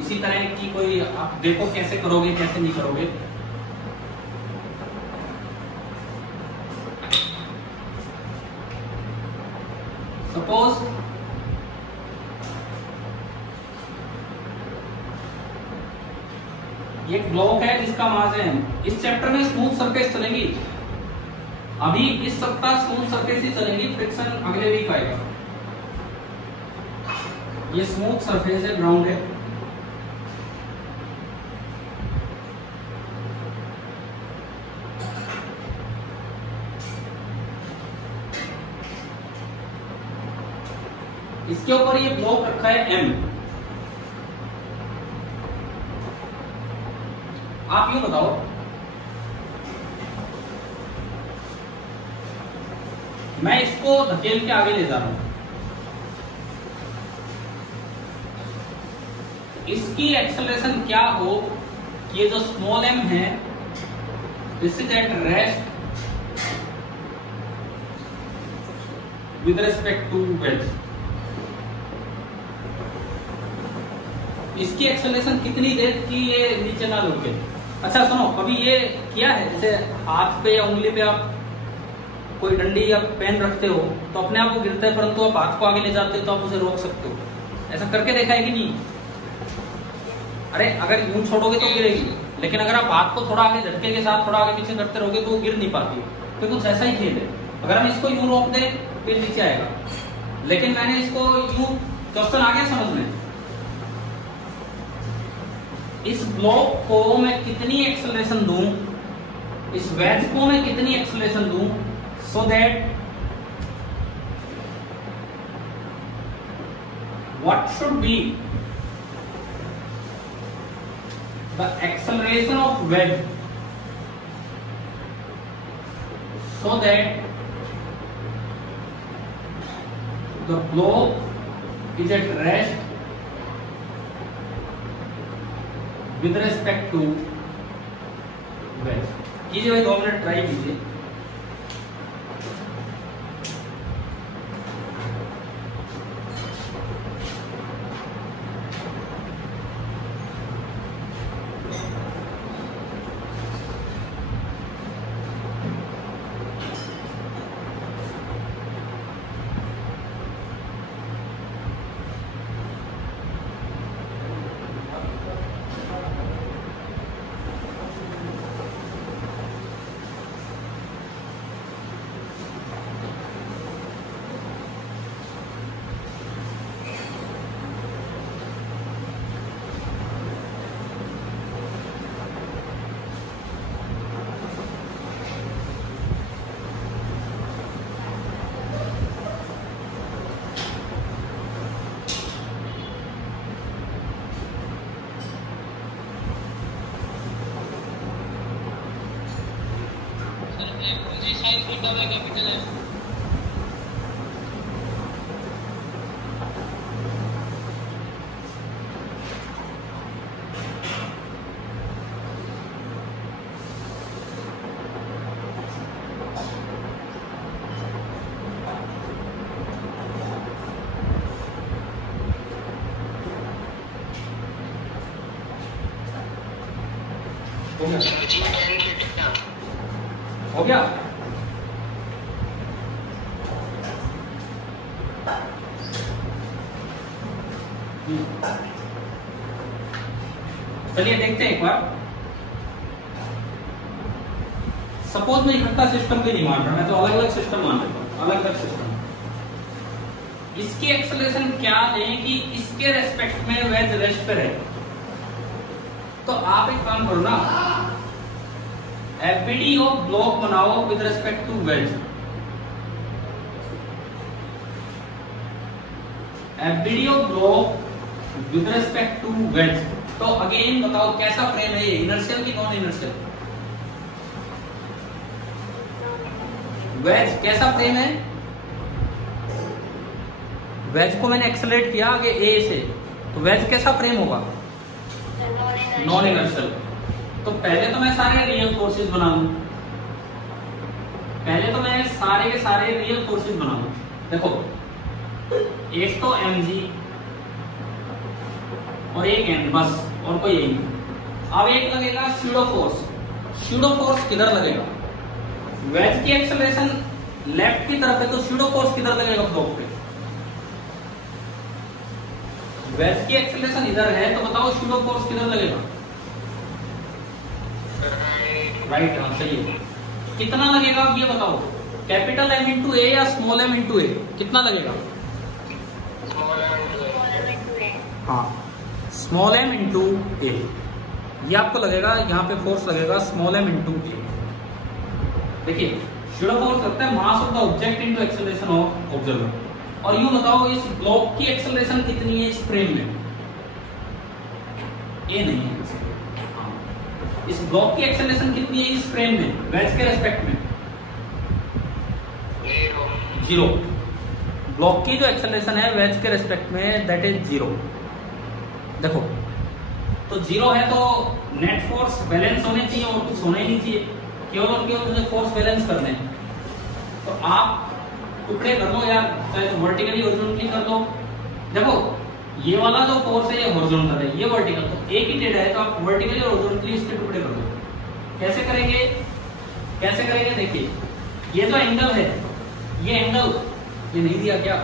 इसी तरह की कोई, आप देखो कैसे करोगे कैसे नहीं करोगे। सपोज ये ब्लॉक है जिसका मास है, इस चैप्टर में स्मूथ सरफेस चलेंगी, अभी इस सप्ताह स्मूथ सरफेस ही चलेंगी, फ्रिक्शन अगले वीक आएगा। ये स्मूथ सरफेस है, ग्राउंड है। इसके ऊपर ये ब्लॉक रखा है M। आप यूं बताओ, मैं इसको धकेल के आगे ले जा रहा हूं, इसकी एक्सेलरेशन क्या हो, ये जो स्मॉल m है this is at rest with respect to wedge. इसकी एक्सेलरेशन कितनी देर की ये नीचे ना रुके। अच्छा सुनो, कभी ये किया है जैसे हाथ पे या उंगली पे आप कोई डंडी या पेन रखते हो तो अपने आप वो गिरता है, परंतु आप हाथ को आगे ले जाते हो तो आप उसे रोक सकते हो, ऐसा करके देखा है कि नहीं? अरे अगर यूं छोड़ोगे तो गिरेगी, लेकिन अगर आप हाथ को थोड़ा आगे झटके के साथ थोड़ा आगे पीछे करते रहोगे तो वो गिर नहीं पाती। तो कुछ ऐसा ही खेल है, अगर हम इसको यूं रोक दें फिर नीचे आएगा, लेकिन मैंने इसको यूं, क्वेश्चन आ गया समझ में? इस ब्लॉक को मैं कितनी एक्सेलरेशन दूं, इस वेज को मैं कितनी एक्सेलरेशन दूं, so that what should be the acceleration of ways so that the block is at rest with respect to wedge। कीजिए भाई 2 मिनट ट्राई कीजिए। कैपिटल है। हो गया? चलिए देखते हैं एक बार। सपोज मैं इकट्ठा सिस्टम भी नहीं मान रहा, मैं तो अलग अलग सिस्टम मान लेता हूं, अलग अलग सिस्टम। इसकी एक्सेलरेशन क्या लें कि इसके रेस्पेक्ट में वेज रेस्ट पे रहे। तो आप एक काम करो ना, एफबीडी ऑफ ब्लॉक बनाओ with respect to wedge. FBD of block with respect to wedge. तो अगेन बताओ कैसा फ्रेम है ये, इनर्शियल की नॉन इनर्शियल? वेज कैसा फ्रेम है? वेज को मैंने एक्सेलरेट किया आगे ए से, तो वेज कैसा फ्रेम होगा? Non inertial. तो पहले तो मैं सारे रियल फोर्सेस बना लूं, पहले तो मैं सारे के सारे रियल फोर्सेस बना लूं। देखो एक तो mg और एक n, बस और कोई यही नहीं। अब एक लगेगा स्यूडो फोर्स। स्यूडो फोर्स किधर लगेगा? वेज की एक्सेलरेशन लेफ्ट की तरफ है, तो स्यूडो फोर्स किधर लगेगा ब्लॉक पे? वेज की एक्सेलरेशन इधर है, तो बताओ स्यूडो फोर्स किधर लगेगा? राइट, हाँ सही है। कितना लगेगा अब ये बताओ, कैपिटल M इंटू ए या स्मॉल m इंटू ए, कितना लगेगा? हाँ स्मॉल m इंटू ए, ये आपको लगेगा, यहाँ पे फोर्स लगेगा स्मॉल m इंटू ए। देखिए स्यूडो फोर्स लगता है mass of the object into acceleration of observer. और यूं बताओ इस ब्लॉक की एक्सेलरेशन कितनी है इस फ्रेम में? ये नहीं है। इस ब्लॉक की एक्सेलरेशन कितनी है इस फ्रेम में वेज के रेस्पेक्ट में? 0। ब्लॉक की जो एक्सेलरेशन है वेज के रेस्पेक्ट में दैट इज 0। देखो तो 0 है तो नेट फोर्स बैलेंस होने चाहिए और कुछ होना ही नहीं चाहिए, केवल और केवल मुझे फोर्स बैलेंस करने हैं। तो आप टुकड़े कर लो यार, चाहे तो वर्टिकली हॉरिजॉन्टली कर लो। देखो ये वाला जो फोर्स है ये हॉरिजॉन्टल है, ये वर्टिकल, तो एक ही टेढ़ा है, तो आप वर्टिकली और हॉरिजॉन्टली इसके टुकड़े कर दो। कैसे करेंगे? कैसे करेंगे? देखिए ये जो एंगल है, ये एंगल ये नहीं दिया क्या?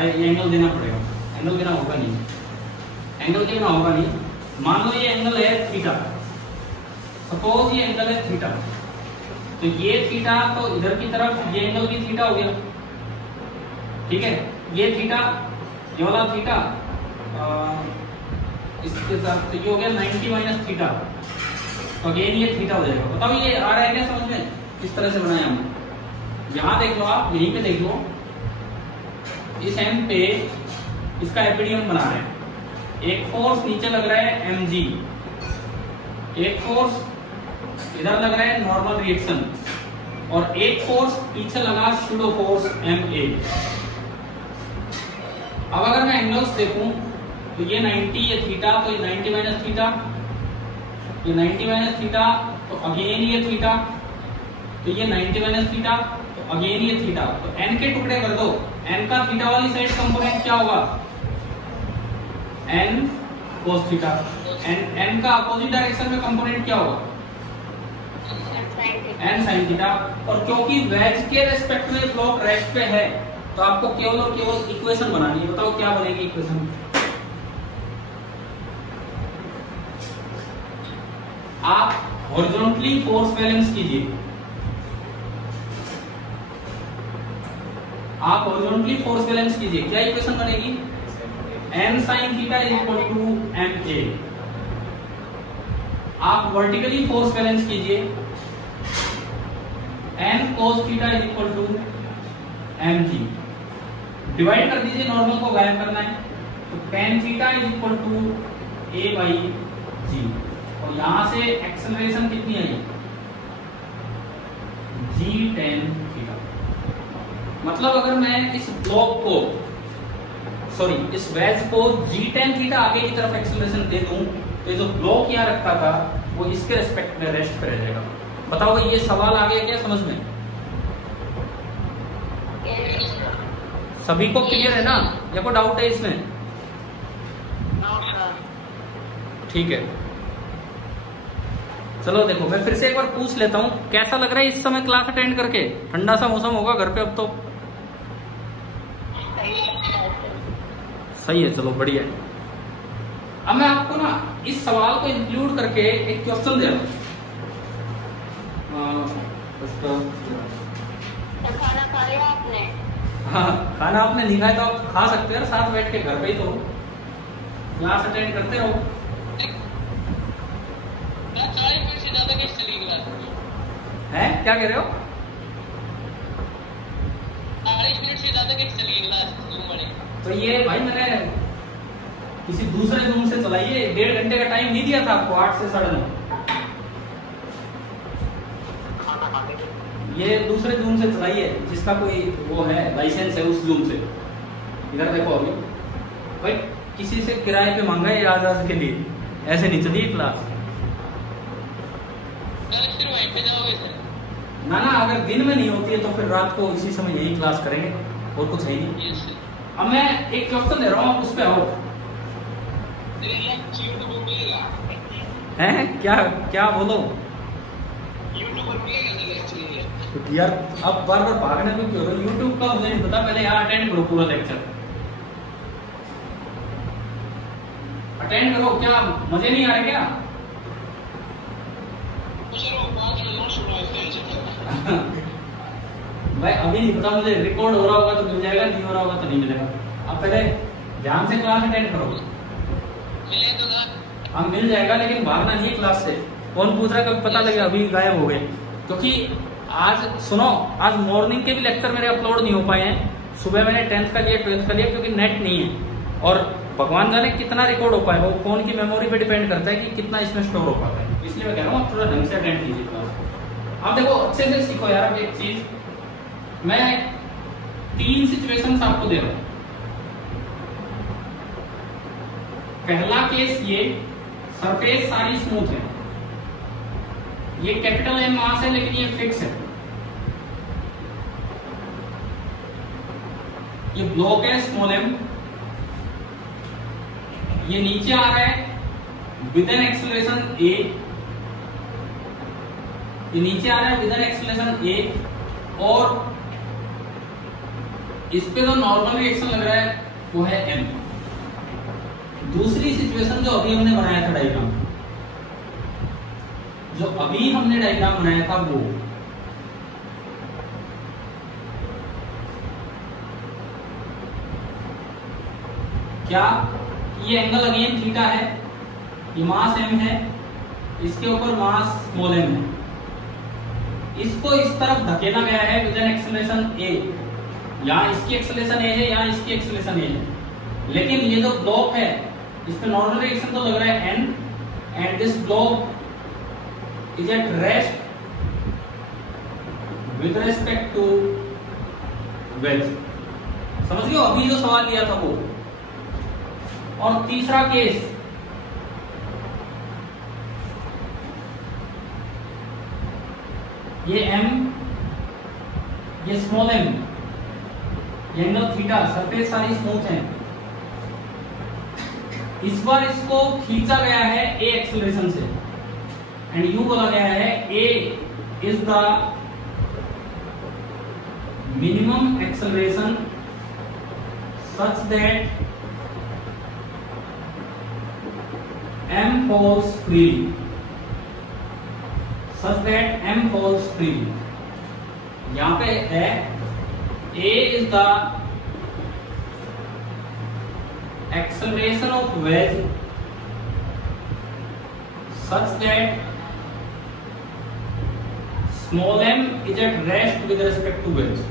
ये एंगल देना पड़ेगा, एंगल देना होगा नहीं, एंगल देना होगा नहीं। मान लो ये एंगल है थीटा, सपोज ये एंगल है थीटा, तो ये थीटा, तो इधर की तरफ ये एंगल भी थीटा हो गया, ठीक है? ये थीटा, ये वाला थीटा इसके साथ, तो ये हो गया 90 माइनस थीटा, तो अगेन ये थीटा हो जाएगा। बताओ ये आ रहा है क्या समझ में? किस तरह से बनाया हमने? यहां देख लो, आप यहीं पे देख लो, इस एम पे इसका एपिडियम बना रहे हैं। एक फोर्स नीचे लग रहा है mg, एक फोर्स इधर लग रहा है नॉर्मल रिएक्शन, और एक फोर्स पीछे लगा स्यूडो फोर्स ma। अब अगर मैं एंगल्स देखूं तो ये 90, ये थीटा, तो ये 90 माइनस थीटा, ये 90 माइनस थीटा, तो अगेन ये थीटा, तो ये 90 माइनस थीटा, तो अगेन ये थीटा। तो n के टुकड़े कर दो, n का थीटा वाली साइड कंपोनेंट क्या होगा? n cos theta. n का अपोजिट डायरेक्शन में कंपोनेंट क्या होगा? n sin theta. और क्योंकि वेज के रेस्पेक्ट में ब्लॉक रेस्ट पे है, तो आपको केवल और केवल इक्वेशन बनानी है। बताओ क्या बनेगी इक्वेशन? आप हॉरिजॉन्टली फोर्स बैलेंस कीजिए, आप हॉरिजॉन्टली फोर्स बैलेंस कीजिए, क्या इक्वेशन बनेगी? n sin theta is equal to ma। आप वर्टिकली फोर्स बैलेंस कीजिए, n cos theta is equal to mg। Divide कर दीजिए, नॉर्मल को गायब करना है, तो tan theta is equal to a by g। और यहां से एक्सेलरेशन कितनी आई? g tan theta. मतलब अगर मैं इस ब्लॉक को, सॉरी इस वेज को g tan थीटा आगे की तरफ एक्सेलरेशन दे दूं, तो जो ब्लॉक यहाँ रखा था वो इसके रेस्पेक्ट में रेस्ट पे रह जाएगा। बताओ ये सवाल आ गया क्या समझ में? सभी को क्लियर है ना, या कोई डाउट है इसमें? ठीक है, चलो देखो मैं फिर से एक बार पूछ लेता हूँ, कैसा लग रहा है इस समय क्लास अटेंड करके? ठंडा सा मौसम होगा घर पे अब तो। सही है, चलो बढ़िया है। अब मैं आपको ना इस सवाल को इंक्लूड करके एक क्वेश्चन दे रहा हूँ। खाना खा लिया आपने? हाँ खाना आपने नहीं खाया तो आप खा सकते हैं, साथ बैठ के घर पे ही तो क्लास अटेंड करते रहो। चाय से ज्यादा है क्या कह रहे हो? 40 मिनट से ज्यादा कैसे चलेगी क्लास जूम वाली? तो ये भाई मैंने किसी दूसरे जूम से चलाइए, 1.5 घंटे का टाइम नहीं दिया था आपको, 8 से 9:30। ये दूसरे जूम से चलाइए जिसका कोई वो है, लाइसेंस है उस जूम से। इधर देखो अभी भाई किसी से किराए पे मांगा है आज के लिए, ऐसे नहीं चलिए क्लास। फिर वहीं पे जाओगे सर? ना अगर दिन में नहीं होती है तो फिर रात को इसी समय यही क्लास करेंगे, और कुछ है नहीं। Yes sir. अब मैं एक क्वेश्चन दे रहा हूँ, आप उस पे आओ। यूट्यूब पर मिलेगा? हैं क्या बोलो यूट्यूब पर मिलेगा सर एक्चुअली? यार अब बार भागने में क्यों हो रहे हो? यूट्यूब का मुझे नहीं पता, पहले यहाँ अटेंड करो पूरा लेक्चर, अटेंड करो। क्या मजे नहीं आ रहे क्या? भाई अभी नहीं पता मुझे, रिकॉर्ड हो रहा होगा तो मिल जाएगा, नहीं हो रहा होगा तो नहीं मिलेगा। अब पहले ध्यान से क्लास अटेंड करो। मिले तो सर? हाँ मिल जाएगा, लेकिन भागना नहीं है क्लास से। कौन पूछ रहा है, कब पता लगे अभी गायब हो गए। क्योंकि आज सुनो, आज मॉर्निंग के भी लेक्चर मेरे अपलोड नहीं हो पाए हैं। सुबह मैंने 10th का लिया, 12th का लिया, क्योंकि नेट नहीं है। और भगवान जाने कितना रिकॉर्ड हो पाए, वो फोन की मेमोरी पे डिपेंड करता है कि कितना इसमें स्टोर हो पाता है। इसलिए मैं कह रहा हूँ आप थोड़ा ढंग से अटेंड कीजिए क्लास। आप देखो अच्छे से सीखो यार। अब एक चीज मैं 3 सिचुएशंस आपको दे रहा हूं। पहला केस ये, सरफेस सारी स्मूथ है, ये कैपिटल एम मास है लेकिन ये फिक्स है। ये ब्लॉक है स्मॉल एम, ये नीचे आ रहा है विद एन एक्सेलरेशन ए, ये नीचे आ रहा है विद एन एक्सेलरेशन ए, और इस पे जो नॉर्मल रिएक्शन लग रहा है वो है एम। दूसरी सिचुएशन जो अभी हमने बनाया था डायग्राम, जो अभी हमने डायग्राम बनाया था वो क्या, ये एंगल अगेन थीटा है, ये मास एम है, इसके ऊपर मास स्मॉल एम है। इसको इस तरफ धकेला गया है विद एन एक्सेलरेशन ए। यहाँ इसकी एक्सेलरेशन ए है, यहाँ इसकी एक्सेलरेशन ए है, लेकिन ये जो ब्लॉक है इस पे नॉर्मल रिएक्शन तो लग रहा है N, and this block is at rest with respect to wedge. समझ गए अभी जो सवाल लिया था वो। और तीसरा केस, ये एम, ये स्मॉल एम, ये एंगल थीटा, सरफेस सारी स्मूथ है। इस बार इसको खींचा गया है ए एक्सेलरेशन से, एंड यू बोला गया है a is the minimum acceleration such that m falls freely, such that m falls freely। यहां पे है a is the acceleration of wedge such that small m is at rest with respect to wedge।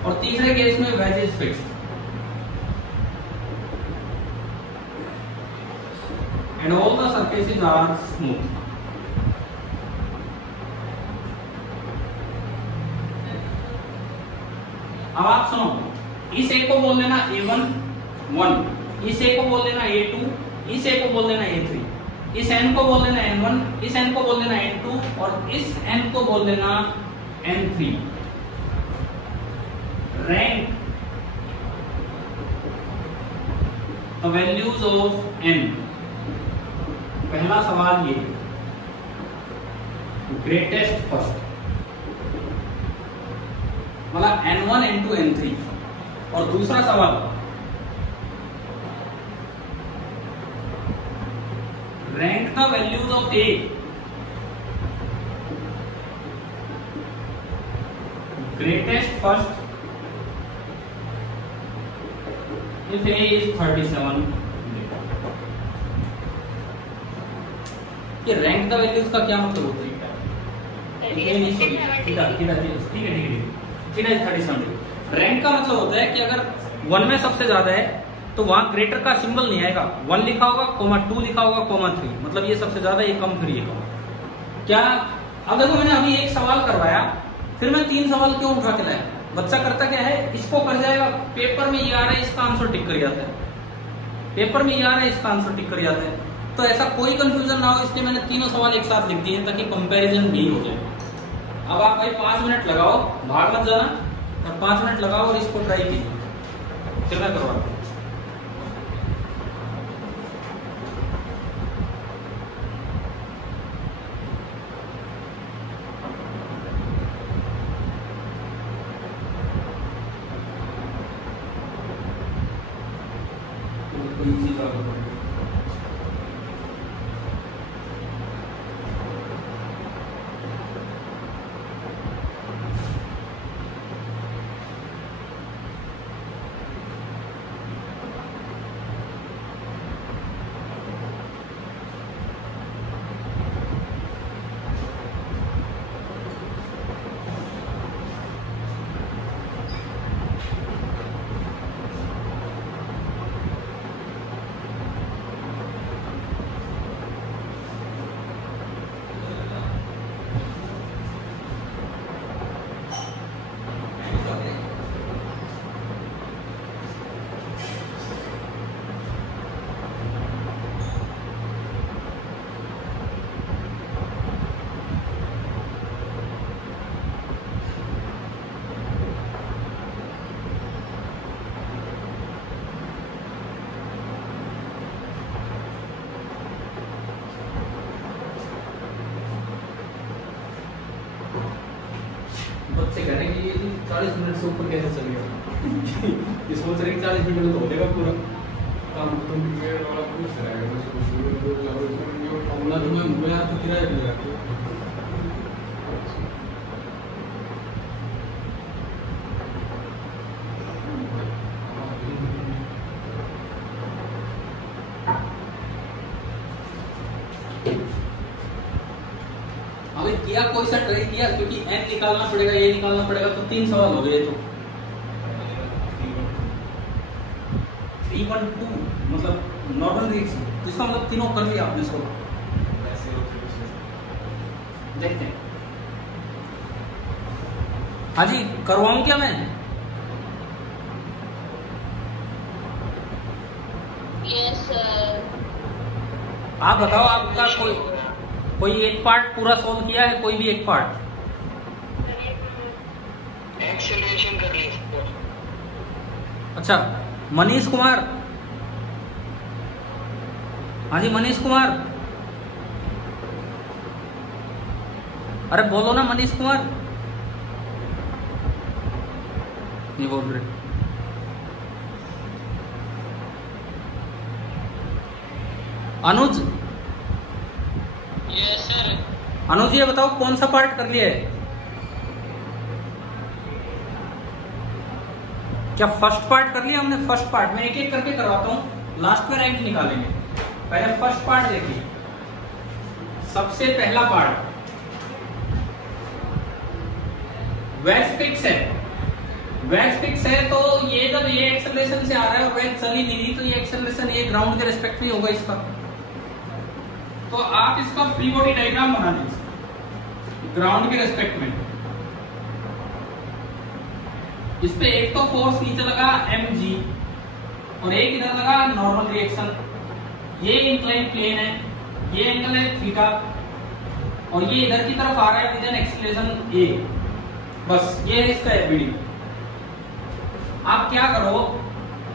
और तीसरे case में wedge is fixed and all the surfaces are smooth. अब आप सुनो, इस ए को बोल देना A1 1, इस ए को बोल देना A2, इस ए को बोल देना A3, इस n को बोल देना N1, इस n को बोल देना N2, और इस n को बोल देना N3। rank the values of n। पहला सवाल ये, ग्रेटेस्ट फर्स्ट, मतलब n1 n2 n3। और दूसरा सवाल, rank the values of a, greatest first if A is 37, कि रैंक द वैल्यूज का क्या मतलब होता है? रैंक का मतलब होता है कि अगर 1 में सबसे ज्यादा है तो वहां ग्रेटर का सिंबल नहीं आएगा, 1 लिखा होगा, कोमा 2 लिखा होगा, कोमा 3, मतलब ये सबसे ज्यादा, ये कम, फिर ये कम। क्या अगर मैंने अभी एक सवाल करवाया फिर मैं 3 सवाल क्यों उठा के लाया? बच्चा करता क्या है, इसको कर जाएगा, पेपर में ये आ रहा है इसका आंसर टिक कर जाता है, पेपर में ये आ रहा है इसका आंसर टिक कर जाता है। तो ऐसा कोई कंफ्यूजन ना हो, इसलिए मैंने तीनों सवाल एक साथ लिख दिए ताकि कंपैरिजन नहीं हो जाए। अब आप भाई 5 मिनट लगाओ, भाग मत जाना, और 5 मिनट लगाओ और इसको ट्राई कीजिए, फिर मैं करवाता हूँ। बच्चे कह रहे हैं कि ये 40 मिनट से ऊपर कैसे चल गया? ये सोच रहे कि 40 मिनट में तो हो जाएगा पूरा काम। अभी किया कोई सा ट्राई किया, क्योंकि n निकालना पड़ेगा, ये निकालना पड़ेगा, तो 3 सवाल हो गए। तो 312 मतलब नॉर्मल रिएक्शन, जिसका मतलब तीनों कर लिया आपने इसको। देखते हैं। हाँ जी, करवाऊं क्या मैं? Yes sir. आप बताओ, आपका कोई एक पार्ट पूरा सॉल्व किया है? कोई भी एक पार्ट? एक्सेलरेशन कर ली। अच्छा, मनीष कुमार। हाँ जी मनीष कुमार, अरे बोलो ना मनीष कुमार। नहीं बोल रहे। अनुज। Yes sir. अनुज ये बताओ कौन सा पार्ट कर लिया है? क्या फर्स्ट पार्ट कर लिया हमने? फर्स्ट पार्ट मैं एक एक करके करवाता हूँ, लास्ट में रैंक निकालेंगे। पहले फर्स्ट पार्ट देखिए। सबसे पहला पार्ट वेज फिक्स है। वेज फिक्स है तो ये जब ये एक्सेलरेशन से आ रहा है और वेज चली नहीं रही, तो ये एक्सेलरेशन ये ग्राउंड के रिस्पेक्ट में होगा इसका। तो आप इसका फ्री बॉडी डायग्राम बना दीजिए ग्राउंड के रेस्पेक्ट में। इस पे एक तो फोर्स नीचे लगा mg और एक इधर लगा नॉर्मल रिएक्शन। ये इंक्लाइन प्लेन है, ये एंगल है थीटा और ये इधर की तरफ आ रहा है विद एन एक्सेलरेशन a। बस ये है इसका एबीडी। आप क्या करो,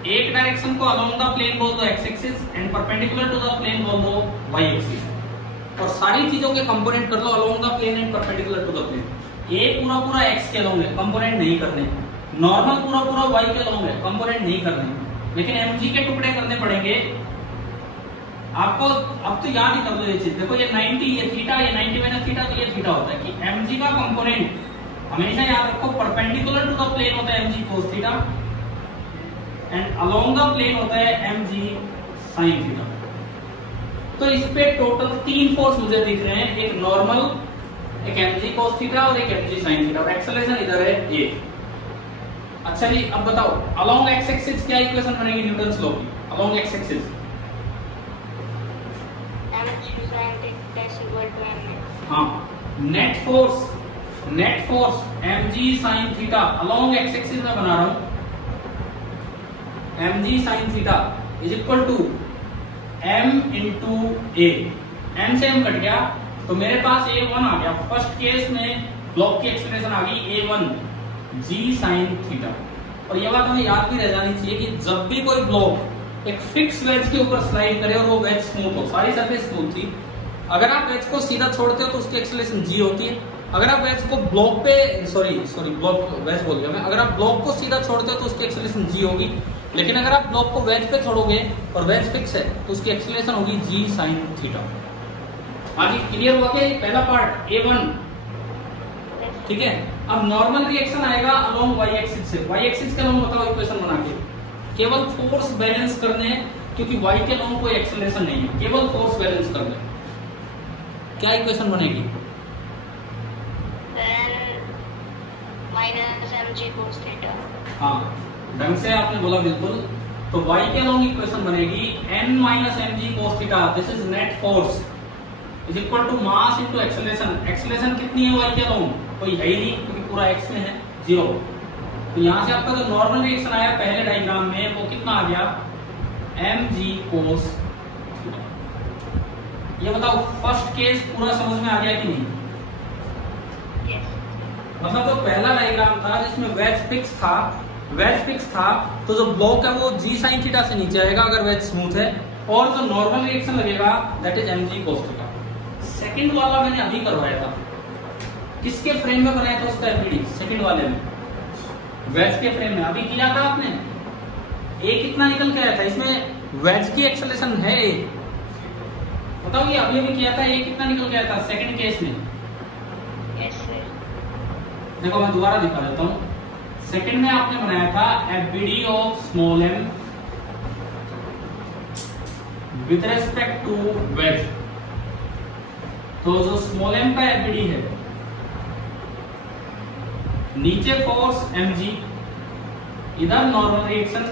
एक डायरेक्शन को अलोंग द प्लेन बोल दो x axis and perpendicular to the plane बोल दो y एक्सिस, और सारी चीजों के कंपोनेंट कर लो along the plane and perpendicular to the plane. ये पूरा x के अलोंग है, कंपोनेंट नहीं करने। नॉर्मल पूरा y के अलोंग है, कंपोनेंट नहीं करने, लेकिन mg के टुकड़े करने पड़ेंगे आपको। अब तो याद ही कर लो ये चीज। देखो ये 90 ये थीटा, ये 90 माइनस थीटा, तो ये थीटा होता है कि mg का कंपोनेंट हमेशा याद रखो परपेंडिकुलर टू द प्लेन होता है mg cos theta and along the plane होता है mg sin थीटा। तो इस पे टोटल 3 फोर्स मुझे दिख रहे हैं, एक नॉर्मल, एक mg cos थीटा और एक mg sin थीटा, और एक्सेलरेशन इधर है a। अच्छा जी, अब बताओ अलोंग x एक्सिस क्या इक्वेशन बनेगी न्यूटन्स लॉ की? अलोंग x एक्सिस हाँ, net force mg sin theta along x axis में बना रहा हूं, mg sin theta is equal to m into a। m से m कट गया तो मेरे पास a1 आ गया। फर्स्ट केस में ब्लॉक की एक्सेलरेशन आ गई a1 g sin थीटा। और ये बात हमें याद भी रह जानी चाहिए कि जब भी कोई ब्लॉक एक फिक्स वेज के ऊपर स्लाइड करे और वो वेज स्मूथ हो, सारी सरफेस स्मूथ थी, अगर आप वेज को सीधा छोड़ते हो तो उसकी एक्सेलरेशन g होती है। अगर आप वेज को ब्लॉक पे ब्लॉक वेज बोल गया मैं, अगर आप ब्लॉक को सीधा छोड़ते हो तो उसकी एक्सेलरेशन g होगी, लेकिन अगर आप ब्लॉक को वेज पे छोड़ोगे और वेज फिक्स है तो उसकी एक्सेलरेशन होगी g sin थीटा। आगे क्लियर हुआ क्या? पहला पार्ट a1, ठीक है। अब नॉर्मल रिएक्शन आएगा अलोंग y एक्सिस से। y एक्सिस के अलोंग बताओ इक्वेशन बना के, केवल फोर्स बैलेंस करने हैं क्योंकि y के अलोंग कोई एक्सेलरेशन नहीं है, केवल फोर्स बैलेंस करने। क्या इक्वेशन बनेगी? mg cos theta. हाँ, ढंग से आपने बोला बिल्कुल। तो y के अलोंग इक्वेशन बनेगी n minus mg cos theta, this is net force, is equal to mass into acceleration. Acceleration कितनी है y के अलोंग? कोई है ही नहीं क्योंकि पूरा x में है 0। तो यहां से आपका जो नॉर्मल रिएक्शन आया पहले डायग्राम में वो कितना आ गया? mg cos theta. ये बताओ फर्स्ट केस पूरा समझ में आ गया कि नहीं? मतलब जो पहला डायग्राम था जिसमें वेज फिक्स था तो जो ब्लॉक है वो g sin थीटा से नीचे आएगा अगर वेज स्मूथ है, और जो नॉर्मल रिएक्शन लगेगा that is mg cos theta. Second वाला मैंने अभी करवाया था, किसके फ्रेम में बनाया था उसका एफबीडी? सेकंड वाले में, वेज के फ्रेम में अभी किया था आपने। ए कितना निकल के आया था? इसमें वेज की एक्सेलरेशन है ए, बताओ ये अभी किया था, ए कितना निकल के आया था सेकंड केस में? देखो मैं दोबारा दिखा देता हूं। सेकंड में आपने बनाया था FBD of small m with respect to wedge. तो जो स्मॉल एम का एफबीडी है, नीचे फोर्स mg, इधर नॉर्मल रिएक्शन,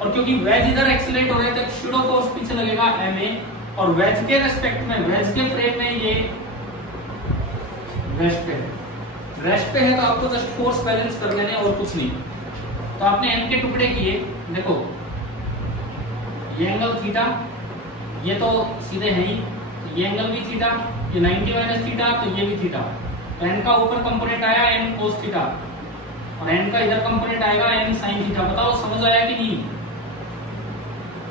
और क्योंकि वेज इधर एक्सेलरेट हो रहे थे शूडो फोर्स पीछे लगेगा ma, और वेज के रेस्पेक्ट में, वेज के फ्रेम में ये रेस्ट पे है तो आपको जस्ट फोर्स बैलेंस कर लेने और कुछ नहीं। तो आपने m के टुकड़े किए, देखो ये एंगल थीटा, ये तो सीधे है ही, ये एंगल भी थीटा, ये 90 माइनस थीटा, तो ये भी थीटा। तो n का ऊपर कंपोनेंट आया n cos थीटा, और n का इधर कंपोनेंट आएगा n sin थीटा। बताओ समझ आया कि नहीं?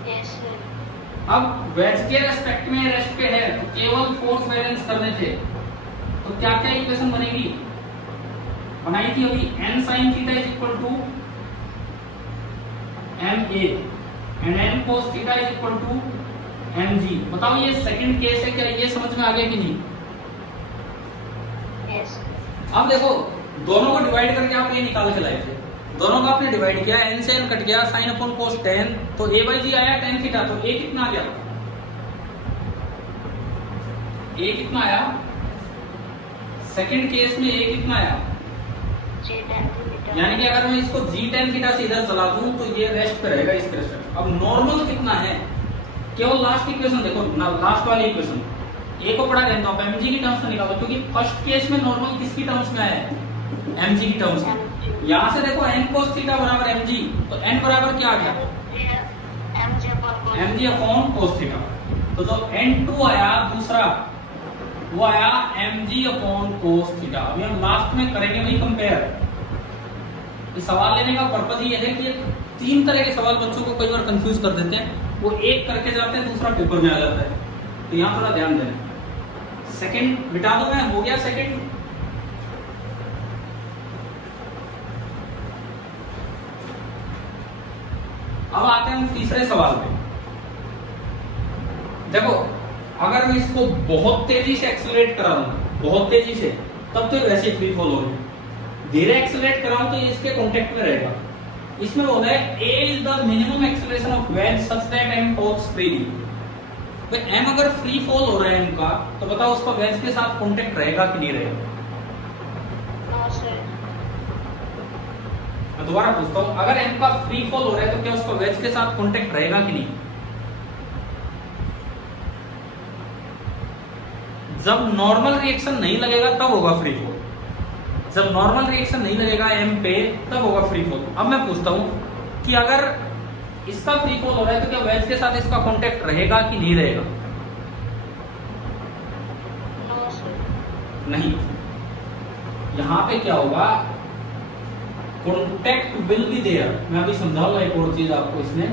Yes sir. अब वेज के रेस्पेक्ट में रेस्ट पे है तो केवल फोर्स बैलेंस करने थे, तो क्या क्या इक्वेशन बनेगी? बनाई थी अभी, n sin theta is equal to ma and n cos theta is equal to mg। बताओ ये सेकंड केस है, क्या ये समझ में आ गया कि नहीं? यस। अब देखो दोनों को डिवाइड करके आप ये निकाल के लाए थे, दोनों का आपने डिवाइड किया, n से n कट गया, sin अपॉन cos tan, तो a बाई जी आया tan थीटा, तो a कितना आ गया? a कितना आया? सेकंड केस में a कितना आया? यानी कि अगर मैं इसको g tan थीटा से इधर चला दूं तो ये रेस्ट पे रहेगा इसके रेस्पेक्ट। अब नॉर्मल कितना है? केवल लास्ट इक्वेशन देखो, लास्ट वाली इक्वेशन a को पढ़ा रहता हूं, mg की टर्म्स में निकालो, क्योंकि फर्स्ट केस में नॉर्मल किसकी टर्म्स में आया है? mg की टर्म्स में। यहां से देखो n cos थीटा बराबर mg, तो n बराबर क्या आ गया? mg upon cos theta. तो जो n2 आया दूसरा वो आया mg अपॉन cos थीटा। अभी हम लास्ट में करेंगे वही कंपेयर। इस सवाल लेने का पर्पज ये है कि तीन तरह के सवाल बच्चों को कई बार कंफ्यूज कर देते हैं, वो एक करके जाते हैं दूसरा पेपर में आ जाता है, तो यहाँ थोड़ा ध्यान देना। सेकंड मिटा दो मैं, हो गया सेकंड। अब आते हैं हम तीसरे सवाल पे। देखो अगर मैं इसको बहुत तेजी से एक्सेलरेट करा दूं, बहुत तेजी से, तब तो वैसे फ्री फॉल होगी। धीरे एक्सेलरेट कराऊं तो इसके कांटेक्ट में रहेगा। इसमें बोला है a is the minimum acceleration of ways such that m falls freely. तो m अगर फ्री फॉल हो रहा है m का, तो बताओ उसका वेज के साथ कांटेक्ट रहेगा कि नहीं रहेगा? No sir. मैं दोबारा पूछता हूँ, अगर m का फ्री फॉल हो रहा है तो क्या उसका वेज के साथ कांटेक्ट रहेगा कि नहीं? जब नॉर्मल रिएक्शन नहीं लगेगा तब होगा फ्री फॉल, जब नॉर्मल रिएक्शन नहीं लगेगा m पे तब होगा फ्री फॉल। अब मैं पूछता हूँ कि अगर इसका फ्री फॉल हो रहा है तो क्या वेज के साथ इसका कांटेक्ट रहेगा कि नहीं रहेगा? No sir. नहीं। यहां पे क्या होगा, कांटेक्ट विल बी देयर। मैं अभी समझाऊंगा एक और चीज आपको इसमें।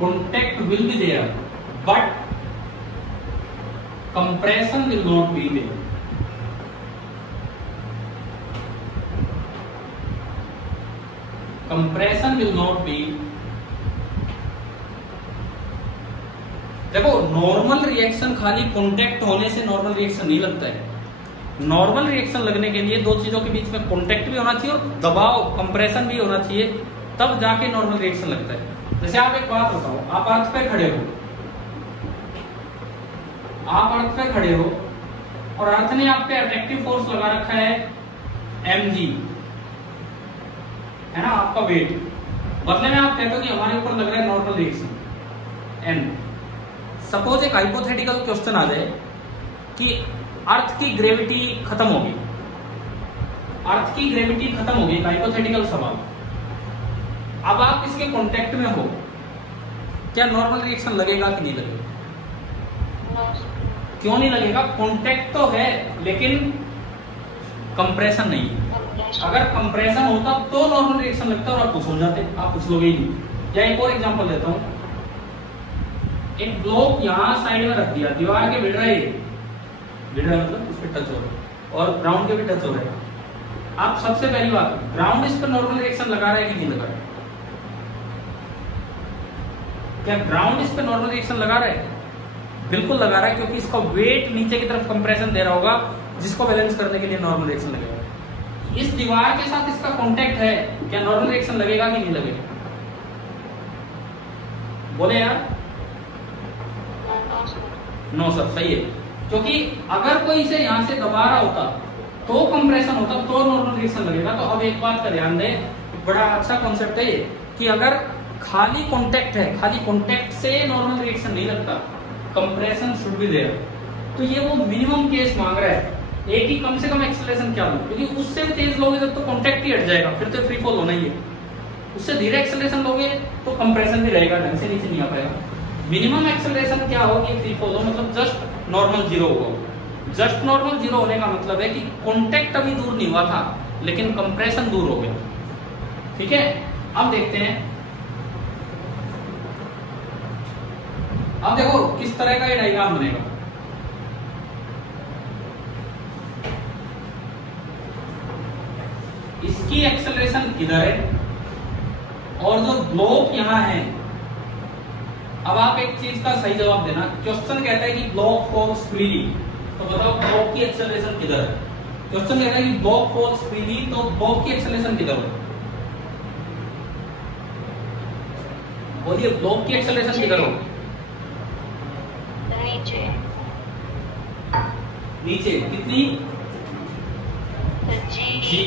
Contact will be there but compression will not be there. Compression will not be. देखो नॉर्मल रिएक्शन खाली कांटेक्ट होने से नॉर्मल रिएक्शन नहीं लगता है। नॉर्मल रिएक्शन लगने के लिए दो चीजों के बीच में कांटेक्ट भी होना चाहिए और दबाव कंप्रेशन भी होना चाहिए, तब जाके नॉर्मल रिएक्शन लगता है। जैसे आप एक बात बताओ, आप अर्थ पे खड़े हो, आप अर्थ पे खड़े हो और अर्थ ने आप पे अट्रैक्टिव फोर्स लगा रखा है mg, है ना, आपका वेट। बदले में आप कहते हो कि हमारे ऊपर लग रहा है नॉर्मल रिएक्शन n। सपोज एक हाइपोथेटिकल क्वेश्चन आ जाए कि अर्थ की ग्रेविटी खत्म होगी, अर्थ की ग्रेविटी खत्म होगी, हाइपोथेटिकल सवाल। अब आप इसके कांटेक्ट में हो, क्या नॉर्मल रिएक्शन लगेगा कि नहीं लगेगा? No sir. क्यों नहीं लगेगा? कांटेक्ट तो है लेकिन कंप्रेशन नहीं है। अगर कंप्रेशन होता तो नॉर्मल रिएक्शन लगता और आप कुछ हो जाते, आप कुछ लोग ही नहीं। या एक और एग्जांपल देता हूं, एक ब्लॉक यहां साइड में रख दिया, दीवार के भिड़ रहा है, भिड़ रहा है मतलब उस पर टच हो रहा है और ग्राउंड के भी टच हो रहा है। आप सबसे पहली बात, ग्राउंड इस पर नॉर्मल रिएक्शन लगा रहा है कि नहीं लगा रहा है? क्या ग्राउंड इस पर नॉर्मल रिएक्शन लगा रहा है? बिल्कुल लगा रहा है, क्योंकि इसका वेट नीचे की तरफ कंप्रेशन दे रहा होगा जिसको बैलेंस करने के लिए नॉर्मल रिएक्शन लगेगा। इस दीवार के साथ इसका कांटेक्ट है, क्या नॉर्मल रिएक्शन लगेगा कि नहीं लगेगा? बोले यार। नो सर, सही है, क्योंकि अगर कोई इसे यहां से दबा रहा होता तो कंप्रेशन होता तो नॉर्मल रिएक्शन लगेगा। तो अब एक बात का ध्यान दें, बड़ा अच्छा कॉन्सेप्ट है ये कि अगर खाली कांटेक्ट है, खाली कांटेक्ट से नॉर्मल रिएक्शन नहीं लगता, कंप्रेशन शुड बी देयर। तो ये वो मिनिमम केस मांग रहा है, एक ही कम से कम एक्सेलरेशन क्या लो, क्योंकि उससे तेज लोगे जब तो कांटेक्ट ही हट जाएगा, फिर तो फ्री फॉल होना ही है। उससे धीरे एक्सेलरेशन लोगे तो कंप्रेशन भी रहेगा, ढंग से नीचे नहीं आ पाएगा। मिनिमम एक्सेलरेशन क्या हो कि फ्री फॉल हो, मतलब जस्ट नॉर्मल जीरो होगा। जस्ट नॉर्मल जीरो होने का मतलब है कि कांटेक्ट अभी दूर नहीं हुआ था लेकिन कंप्रेशन दूर हो गया। ठीक है, अब देखते हैं, अब देखो किस तरह का ये डायग्राम बनेगा। इसकी एक्सेलरेशन इधर है और जो ब्लॉक यहां है, अब आप एक चीज का सही जवाब देना। क्वेश्चन कहता है कि ब्लॉक फॉल्स फ्रीली, तो बताओ ब्लॉक की एक्सेलरेशन किधर है? क्वेश्चन कहता है कि ब्लॉक फॉल्स फ्रीली, तो ब्लॉक की एक्सेलरेशन किधर है? बोलिए, ब्लॉक की एक्सेलरेशन किधर हो? नीचे। नीचे कितनी? जी।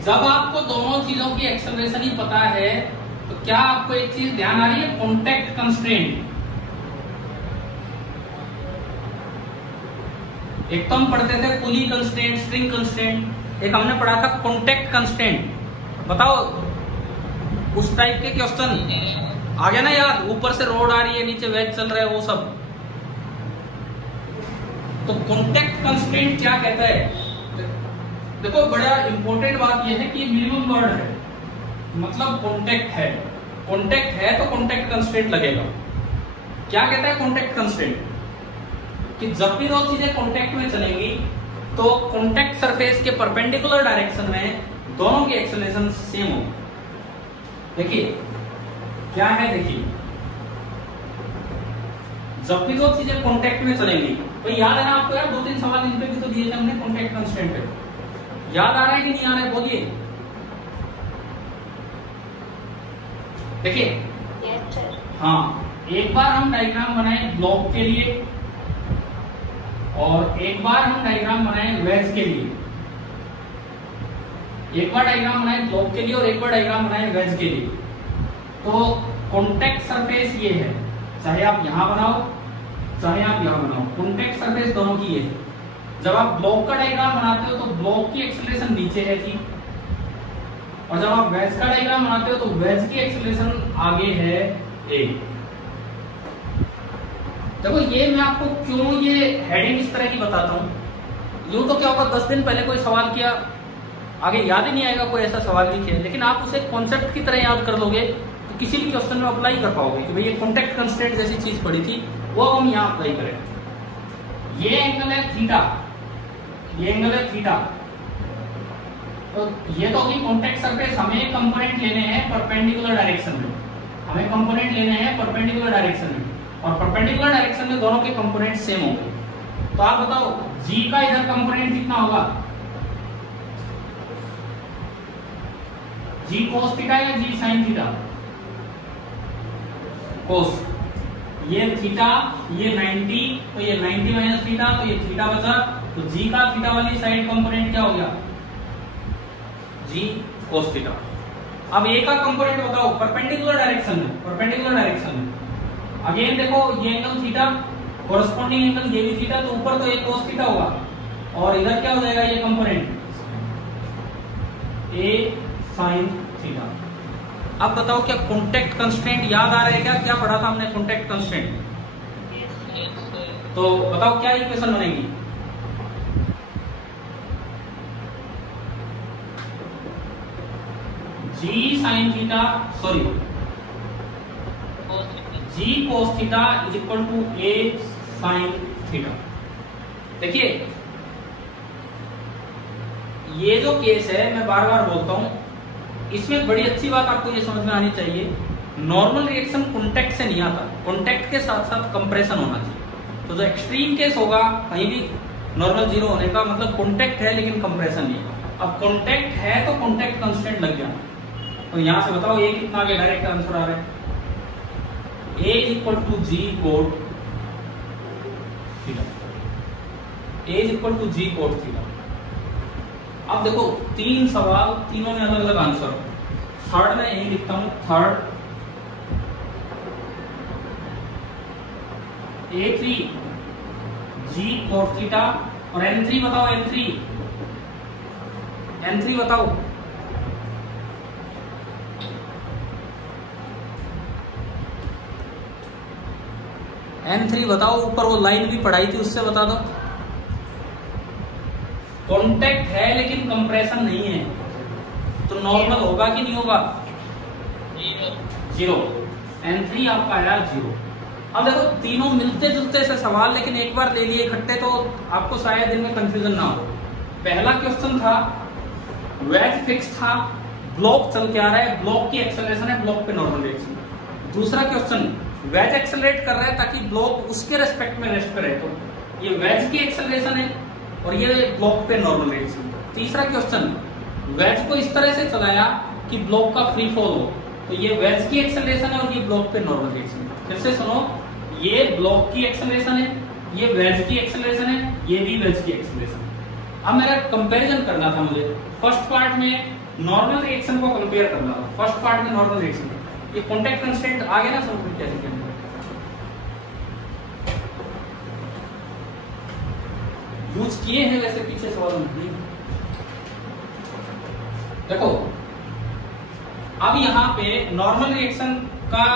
जब आपको दोनों चीजों की एक्सेलरेशन ही पता है तो क्या आपको एक चीज ध्यान आ रही है? Contact constraint. एक तो हम पढ़ते थे पुली कंस्ट्रेंट, स्ट्रिंग कंस्ट्रेंट, एक हमने पढ़ा था कांटेक्ट कंस्ट्रेंट। बताओ उस टाइप के क्वेश्चन आ गया ना याद? ऊपर से रोड आ रही है, नीचे वेज चल रहा है, वो सब। तो कांटेक्ट कंस्ट्रेंट क्या कहता है? देखो बड़ा इंपॉर्टेंट बात यह है कि मिनिमम वर्ड है, मतलब कांटेक्ट है। कांटेक्ट है तो कांटेक्ट कंस्ट्रेंट लगेगा। क्या कहता है कांटेक्ट कंस्ट्रेंट? कि जब भी दो चीजें कांटेक्ट में चलेंगी तो कांटेक्ट सरफेस के परपेंडिकुलर डायरेक्शन में दोनों की एक्सेलरेशन सेम हो। देखिए क्या है, देखिए जब भी दो चीजें कांटेक्ट में चलेंगी, तो याद है ना आपको यार, 2-3 सवाल इन पे भी तो दिए थे हमने कांटेक्ट कंस्ट्रेंट पे। याद आ रहा है कि नहीं आ रहा है? बोलिए। देखिए यस सर। हाँ, एक बार हम डायग्राम बनाए ब्लॉक के लिए और एक बार हम डायग्राम बनाए वेज के लिए। एक बार डायग्राम बनाए ब्लॉक के लिए और एक बार डायग्राम बनाए वेज के लिए। तो कॉन्टेक्ट सरफेस ये है, चाहे आप यहां बनाओ चाहे आप यहां बनाओ, कॉन्टेक्ट सरफेस दोनों की ये है। जब आप ब्लॉक का डायग्राम बनाते हो तो ब्लॉक की एक्सेलरेशन नीचे है जी, और जब आप वेज का डायग्राम बनाते हो तो वेज की एक्सेलरेशन आगे है ए। देखो ये मैं आपको क्यों ये हेडिंग इस तरह की बताता हूं। यूं तो क्या होगा, 10 दिन पहले कोई सवाल किया, आगे याद ही नहीं आएगा कोई ऐसा सवाल नहीं किया, लेकिन आप उसे कॉन्सेप्ट की तरह याद कर लोगे तो किसी भी क्वेश्चन में अप्लाई कर पाओगे कि भाई ये कॉन्टेक्ट कंस्ट्रेंट जैसी चीज पड़ी थी वो हम यहाँ अप्लाई करें। ये एंगल है थीटा, ये एंगल है थीटा, तो ये तो होगी कॉन्टेक्ट सरफेस। हमें कंपोनेंट लेने हैं परपेंडिकुलर डायरेक्शन में, हमें कंपोनेंट लेने हैं परपेंडिकुलर डायरेक्शन में, और परपेंडिकुलर डायरेक्शन में दोनों के कंपोनेंट सेम होंगे। तो आप बताओ जी का इधर कंपोनेंट कितना होगा, जी कोस थीटा या जी साइन थीटा? कोस। ये थीटा, ये 90, तो ये 90 माइनस थीटा, तो ये थीटा बचा, तो जी का थीटा वाली साइड कंपोनेंट क्या हो गया, जी कोस थीटा। अब ए का कंपोनेंट बताओ परपेंडिकुलर डायरेक्शन में, परपेंडिकुलर डायरेक्शन में अगेन देखो ये एंगल थीटा, कोरस्पॉन्डिंग एंगल ये भी थीटा, तो ऊपर तो एक कोस थीटा होगा और इधर क्या हो जाएगा ये कंपोनेंट ए साइन थीटा। अब बताओ क्या कॉन्टेक्ट कंस्ट्रेंट याद आ रहा है क्या पढ़ा था हमने कॉन्टेक्ट कंस्ट्रेंट? तो बताओ क्या इक्वेशन बनेगी, g sine theta sorry g cos theta is equal to a sine theta. देखिए ये जो केस है मैं बार बार बोलता हूं, इसमें बड़ी अच्छी बात आपको ये समझ में आनी चाहिए, नॉर्मल रिएक्शन कॉन्टेक्ट से नहीं आता, कॉन्टेक्ट के साथ साथ कंप्रेशन होना चाहिए। तो जो एक्सट्रीम केस होगा कहीं भी नॉर्मल जीरो होने का मतलब कॉन्टेक्ट है लेकिन कंप्रेशन नहीं। अब कॉन्टेक्ट है तो कॉन्टेक्ट कंस्टेंट लग गया, तो यहां से बताओ ए कितना आगे डायरेक्ट आंसर आ रहा है, a is equal to g cot theta, a is equal to g cot theta. अब देखो 3 सवाल, तीनों में अलग अलग आंसर। थर्ड में यही लिखता हूं, थर्ड A3 जी कोट थीटा और N3 बताओ, N3 बताओ, N3 बताओ, ऊपर वो लाइन भी पढ़ाई थी उससे बता दो। कॉन्टेक्ट है लेकिन कंप्रेशन नहीं है, तो नॉर्मल होगा कि नहीं होगा, जीरो। N3 आपका आया 0। अब देखो तीनों मिलते जुलते से सवाल, लेकिन एक बार ले लिए इकट्ठे तो आपको शायद इनमें कंफ्यूजन ना हो। पहला क्वेश्चन था वेज फिक्स था, ब्लॉक चल के आ रहा है, ब्लॉक की एक्सेलरेशन है, ब्लॉक पे नॉर्मल रिएक्शन। दूसरा क्वेश्चन वेज एक्सेलरेट कर रहा है ताकि ब्लॉक उसके रेस्पेक्ट में रेस्ट करे, तो ये वेज की एक्सेलरेशन है और ये ब्लॉक पे नॉर्मल रिएक्शन। तीसरा क्वेश्चन वेज को इस तरह से चलाया कि ब्लॉक का फ्री फॉल हो, तो ये वेज की एक्सेलरेशन है और ये ब्लॉक पे नॉर्मल रिएक्शन। फिर से सुनो, ये ब्लॉक की एक्सेलरेशन है, ये वेज की एक्सेलरेशन है, ये भी वेज की एक्सेलरेशन। अब मेरा कंपैरिजन करना था मुझे, फर्स्ट पार्ट में नॉर्मल रिएक्शन को कंपेयर करना था, फर्स्ट पार्ट में नॉर्मल रिएक्शन। ये कॉन्टेक्ट कंस्ट्रेंट आ गया ना समझ में कैसे करना है। यूज किए हैं वैसे पीछे सवाल नहीं। देखो अब यहां पे नॉर्मल रिएक्शन का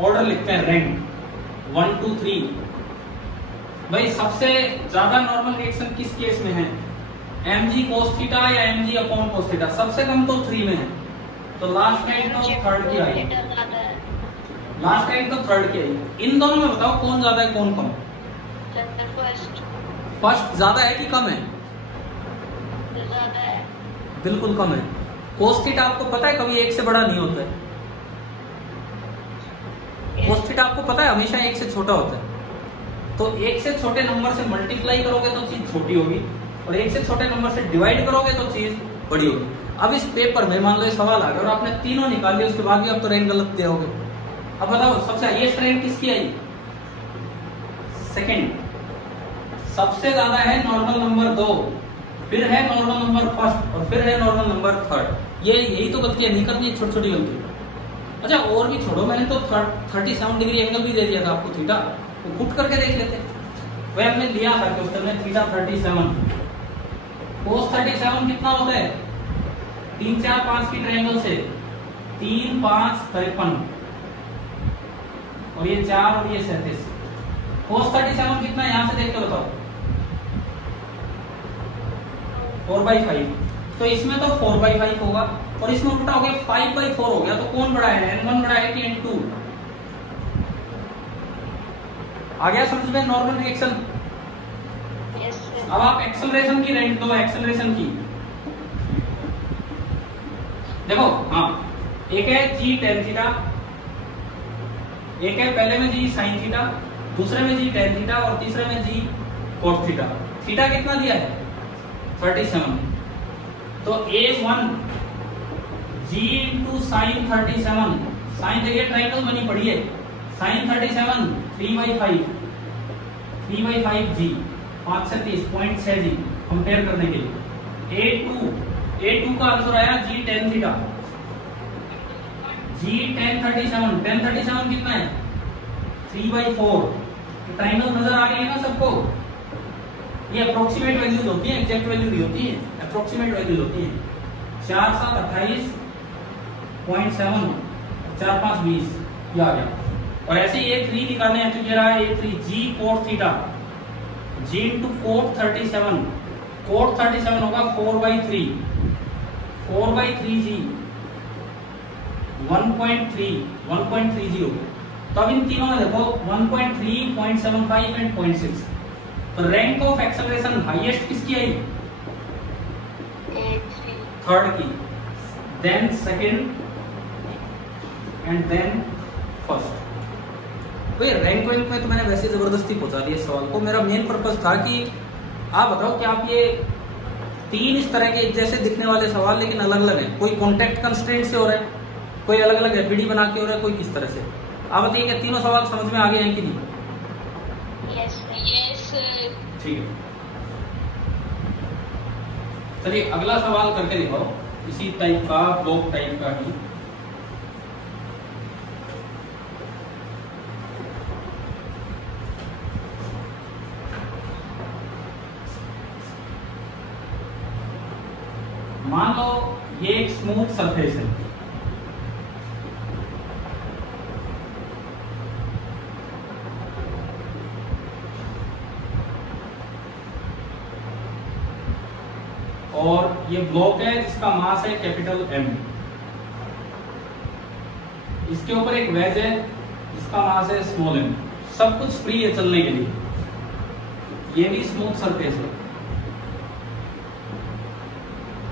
ऑर्डर लिखते हैं, रैंक 1 2 3। भाई सबसे ज्यादा नॉर्मल रिएक्शन किस केस में है, mg cos थीटा या mg अपॉन cos थीटा? सबसे कम तो 3 में है, तो लास्ट टाइम तो थर्ड की आई, लास्ट टाइम तो थर्ड की आई। इन दोनों में बताओ कौन ज्यादा है कौन कम? फर्स्ट ज्यादा है कि कम है? ज्यादा है, बिल्कुल कम है। cos थीटा आपको पता है कभी 1 से बड़ा नहीं होता है, cos थीटा आपको पता है हमेशा 1 से छोटा होता है। तो 1 से छोटे नंबर से मल्टीप्लाई करोगे तो चीज छोटी होगी, और 1 से छोटे नंबर से डिवाइड करोगे तो चीज बड़ी होगी। अब इस पेपर में मान लो ये सवाल आ गया और आपने तीनों निकाल लिया, उसके बाद भी आप तो रैंक गलत दोगे, अब बताओ सबसे हाईएस्ट रैंक किसकी आई? सेकंड। सबसे ज्यादा है नॉर्मल नंबर 2, फिर है नॉर्मल नंबर फर्स्ट और फिर है नॉर्मल नंबर थर्ड। ये यही तो गलतियां नहीं करनी, छोटी छोटी गलती। अच्छा और भी छोड़ो, मैंने तो 37 डिग्री एंगल भी दे दिया था आपको थीटा, तो पुट करके देख लेते। वह हमने लिया था क्वेश्चन में थीटा 37, कोस 37 कितना होता है? 3 4 5 की ट्रायंगल से 3 5 53 और ये 4 और ये 37। कोस 37 कितना है यहां से देख के बताओ? 4/5। तो इसमें तो 4/5 होगा और इसमें उल्टा हो गया 5/4 हो गया। तो कौन बड़ा है, n1 बड़ा है कि n2? आ गया समझ में नॉर्मल रिएक्शन? Yes sir. अब आप एक्सेलरेशन की रेंज दो, एक्सेलरेशन की देखो। हाँ एक है g tan थीटा, एक है पहले में g sin थीटा, दूसरे में g tan थीटा और तीसरे में g cos थीटा। थीटा कितना दिया है? 37। तो a1 g into sine 37, sine देखिए ट्राइंगल बनी पड़ी है, साइन 37 3/5 g 5 से 30 0.6 g कंपेयर करने के लिए। a2 का आंसर आया g tan theta, g tan 37, tan 37 कितना है? 3/4। ट्राइंगल नजर आ रही है ना सबको? ये अप्रोक्सीमेट वैल्यूज होती है, एग्जैक्ट वैल्यू नहीं होती है, अप्रोक्सीमेट वैल्यूज होती है। 4 7 28 0.7 4 5 20 ये आ गया। और ऐसे ही a3 निकालने हैं तो ये रहा है a3 g cot theta, g into cot 37, cot 37 होगा 4/3 g 1.30। तो अब इन तीनों में देखो 1.3 0.75 एंड 0.6। तो रैंक ऑफ एक्सेलरेशन हाईएस्ट किसकी आई? थर्ड की, then second and then first. भाई रैंक वैंक में तो मैंने वैसे जबरदस्ती पहुंचा दिया सवाल को। मेरा मेन पर्पस था कि आप बताओ कि आप ये 3 इस तरह के जैसे दिखने वाले सवाल लेकिन अलग अलग है। कोई कॉन्टेक्ट कंस्ट्रेंट से हो रहा है, कोई अलग अलग एपीडी बना के हो रहा है, कोई किस तरह से। आप बताइए कि तीनों सवाल समझ में आ गए हैं कि नहीं? Yes yes. ठीक है, चलिए अगला सवाल करके दिखाओ, इसी टाइप का, ब्लॉक टाइप का ही। मान लो ये एक स्मूथ सरफेस है, और ये ब्लॉक है जिसका मास है कैपिटल M। इसके ऊपर एक वेज है जिसका मास है स्मॉल m। सब कुछ फ्री है चलने के लिए, ये भी स्मूथ सरफेस है।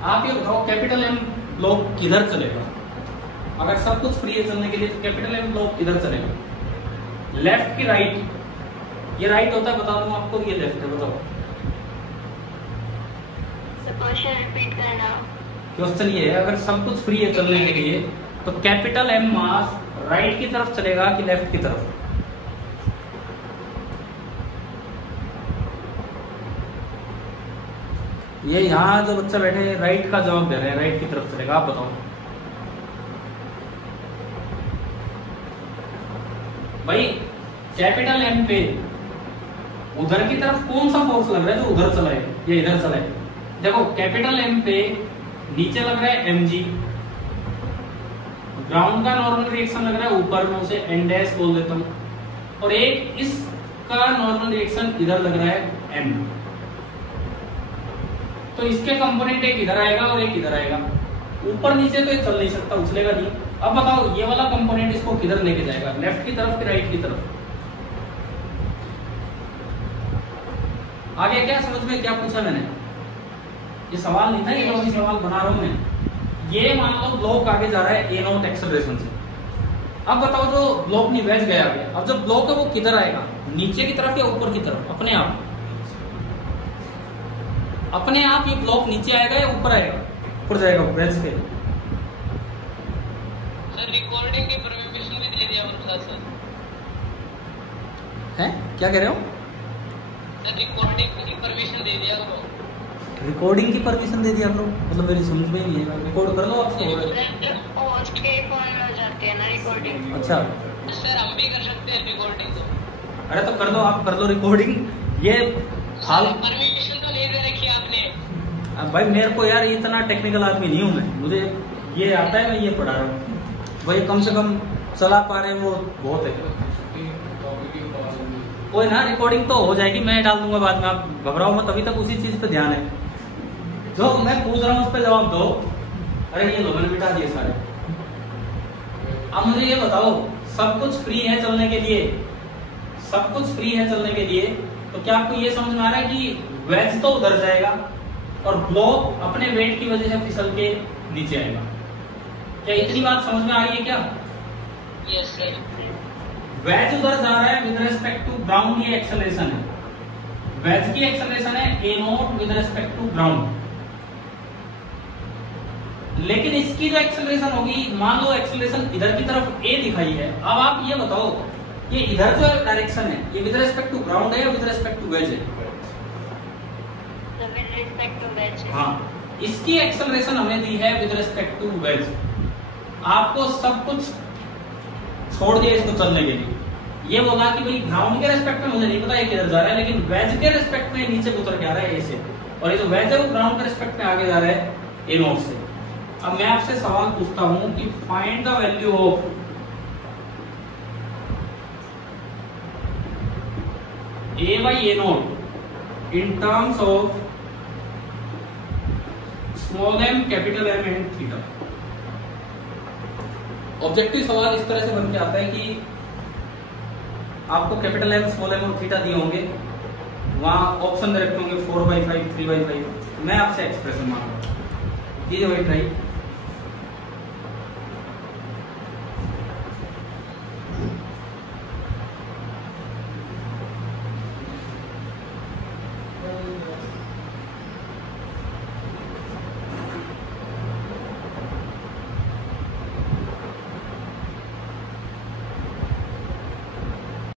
आप ये बताओ कैपिटल M ब्लॉक किधर चलेगा? अगर सब कुछ फ्री है चलने के लिए तो कैपिटल M ब्लॉक किधर चलेगा? लेफ्ट की राइट? ये राइट होता है बता दूं आपको, ये लेफ्ट है, बताओ। क्वेश्चन रिपीट करना। क्वेश्चन ये है, अगर सब कुछ फ्री है चलने के लिए तो कैपिटल M मास राइट की तरफ चलेगा कि लेफ्ट की तरफ? ये यहाँ जो बच्चा बैठे हैं राइट का जवाब दे रहे हैं, राइट की तरफ चलेगा। आप बताओ भाई, कैपिटल M पे उधर की तरफ कौन सा फोर्स लग रहा है जो उधर चलाए या इधर चलाए? देखो कैपिटल M पे नीचे लग रहा है mg, ग्राउंड का नॉर्मल रिएक्शन लग रहा है ऊपर, में उसे n डैश बोल देता हूं, और एक इसका नॉर्मल रिएक्शन इधर लग रहा है m। तो इसके कंपोनेंट एक इधर आएगा और एक इधर आएगा। ऊपर नीचे तो ये चल नहीं सकता, उछलेगा नहीं। अब बताओ ये वाला कंपोनेंट इसको किधर लेके जाएगा? लेफ्ट की तरफ कि राइट की तरफ? आगे क्या समझ में क्या पूछा मैंने? ये सवाल नहीं था, ये तो सवाल बना रहा हूं मैं। ये मान लो ब्लॉक आगे जा रहा है a0 एक्सेलरेशन से। अब बताओ जो ब्लॉक नहीं वेज गया आगे, अब जब ब्लॉक है वो किधर आएगा? नीचे की तरफ या ऊपर की तरफ? अपने आप अपने आप ये ब्लॉक नीचे आएगा या ऊपर आएगा? ऊपर जाएगा वेज पे। सर रिकॉर्डिंग की परमिशन भी दे दिया मतलब सर। है क्या कह रहे हो? सर रिकॉर्डिंग की परमिशन दे दिया करो। रिकॉर्डिंग की परमिशन दे दिया करो मतलब मेरी समझ में ही नहीं है। रिकॉर्ड कर लो आप। होस्ट के फोन में हो जाती है ना रिकॉर्डिंग। अच्छा सर हम भी कर सकते हैं रिकॉर्डिंग तो। अरे तो कर दो, आप कर लो रिकॉर्डिंग। ये हाल परमिशन तो नहीं दे रखी आपने। अब भाई मेरे को यार इतना टेक्निकल आदमी नहीं हूँ मैं, मुझे ये आता है, मैं ये पढ़ा रहा हूँ भाई। कम से कम चला पा रहे हैं वो बहुत है। कोई ना, रिकॉर्डिंग तो हो जाएगी, मैं डाल दूंगा बाद में, आप घबराओ मत। अभी तक उसी चीज पे ध्यान है, जो मैं पूछ रहा हूँ उस पर जवाब दो। अरे ये लो, मैंने मिटा दिए सारे। अब मुझे ये बताओ, सब कुछ फ्री है चलने के लिए, सब कुछ फ्री है चलने के लिए, तो क्या आपको ये समझ में आ रहा है कि वेज तो उधर जाएगा और ब्लॉक अपने वेट की वजह से फिसल के नीचे आएगा? क्या इतनी बात समझ में आ रही है क्या? Yes sir. वेज उधर जा रहा है विद रेस्पेक्ट टू ग्राउंड, ये एक्सेलरेशन है। वेज की एक्सेलरेशन है a naught with respect to ground. लेकिन इसकी जो एक्सेलरेशन होगी, मान लो एक्सेलरेशन इधर की तरफ a दिखाई है। अब आप ये बताओ, ये इधर जो डायरेक्शन है ये विद रेस्पेक्ट टू ग्राउंड है या विद रेस्पेक्ट टू वेज है? With respect to wedge. हाँ, इसकी एक्सेलरेशन हमें दी है विद रिस्पेक्ट टू वेज। आपको सब कुछ छोड़ दिया इसको चलने के लिए। ये बोला कि भाई ग्राउंड के रेस्पेक्ट में मुझे नहीं पता ये किधर जा रहा है, लेकिन वेज के रेस्पेक्ट में नीचे उतर के आ रहा है ए से, और ये जो वेज है वो ग्राउंड के रेस्पेक्ट में आगे जा रहा है ए नॉट से। अब मैं आपसे सवाल पूछता हूं कि find the value of a by a not in terms of small m, capital M and theta। Objective सवाल इस तरह से बन के आता है कि आपको कैपिटल M, स्मॉल m और थीटा दिए होंगे, वहां ऑप्शन दे रखे होंगे 4/5, 3/5। मैं आपसे एक्सप्रेशन मांग रहा हूं, कीजिए भाई ट्राई।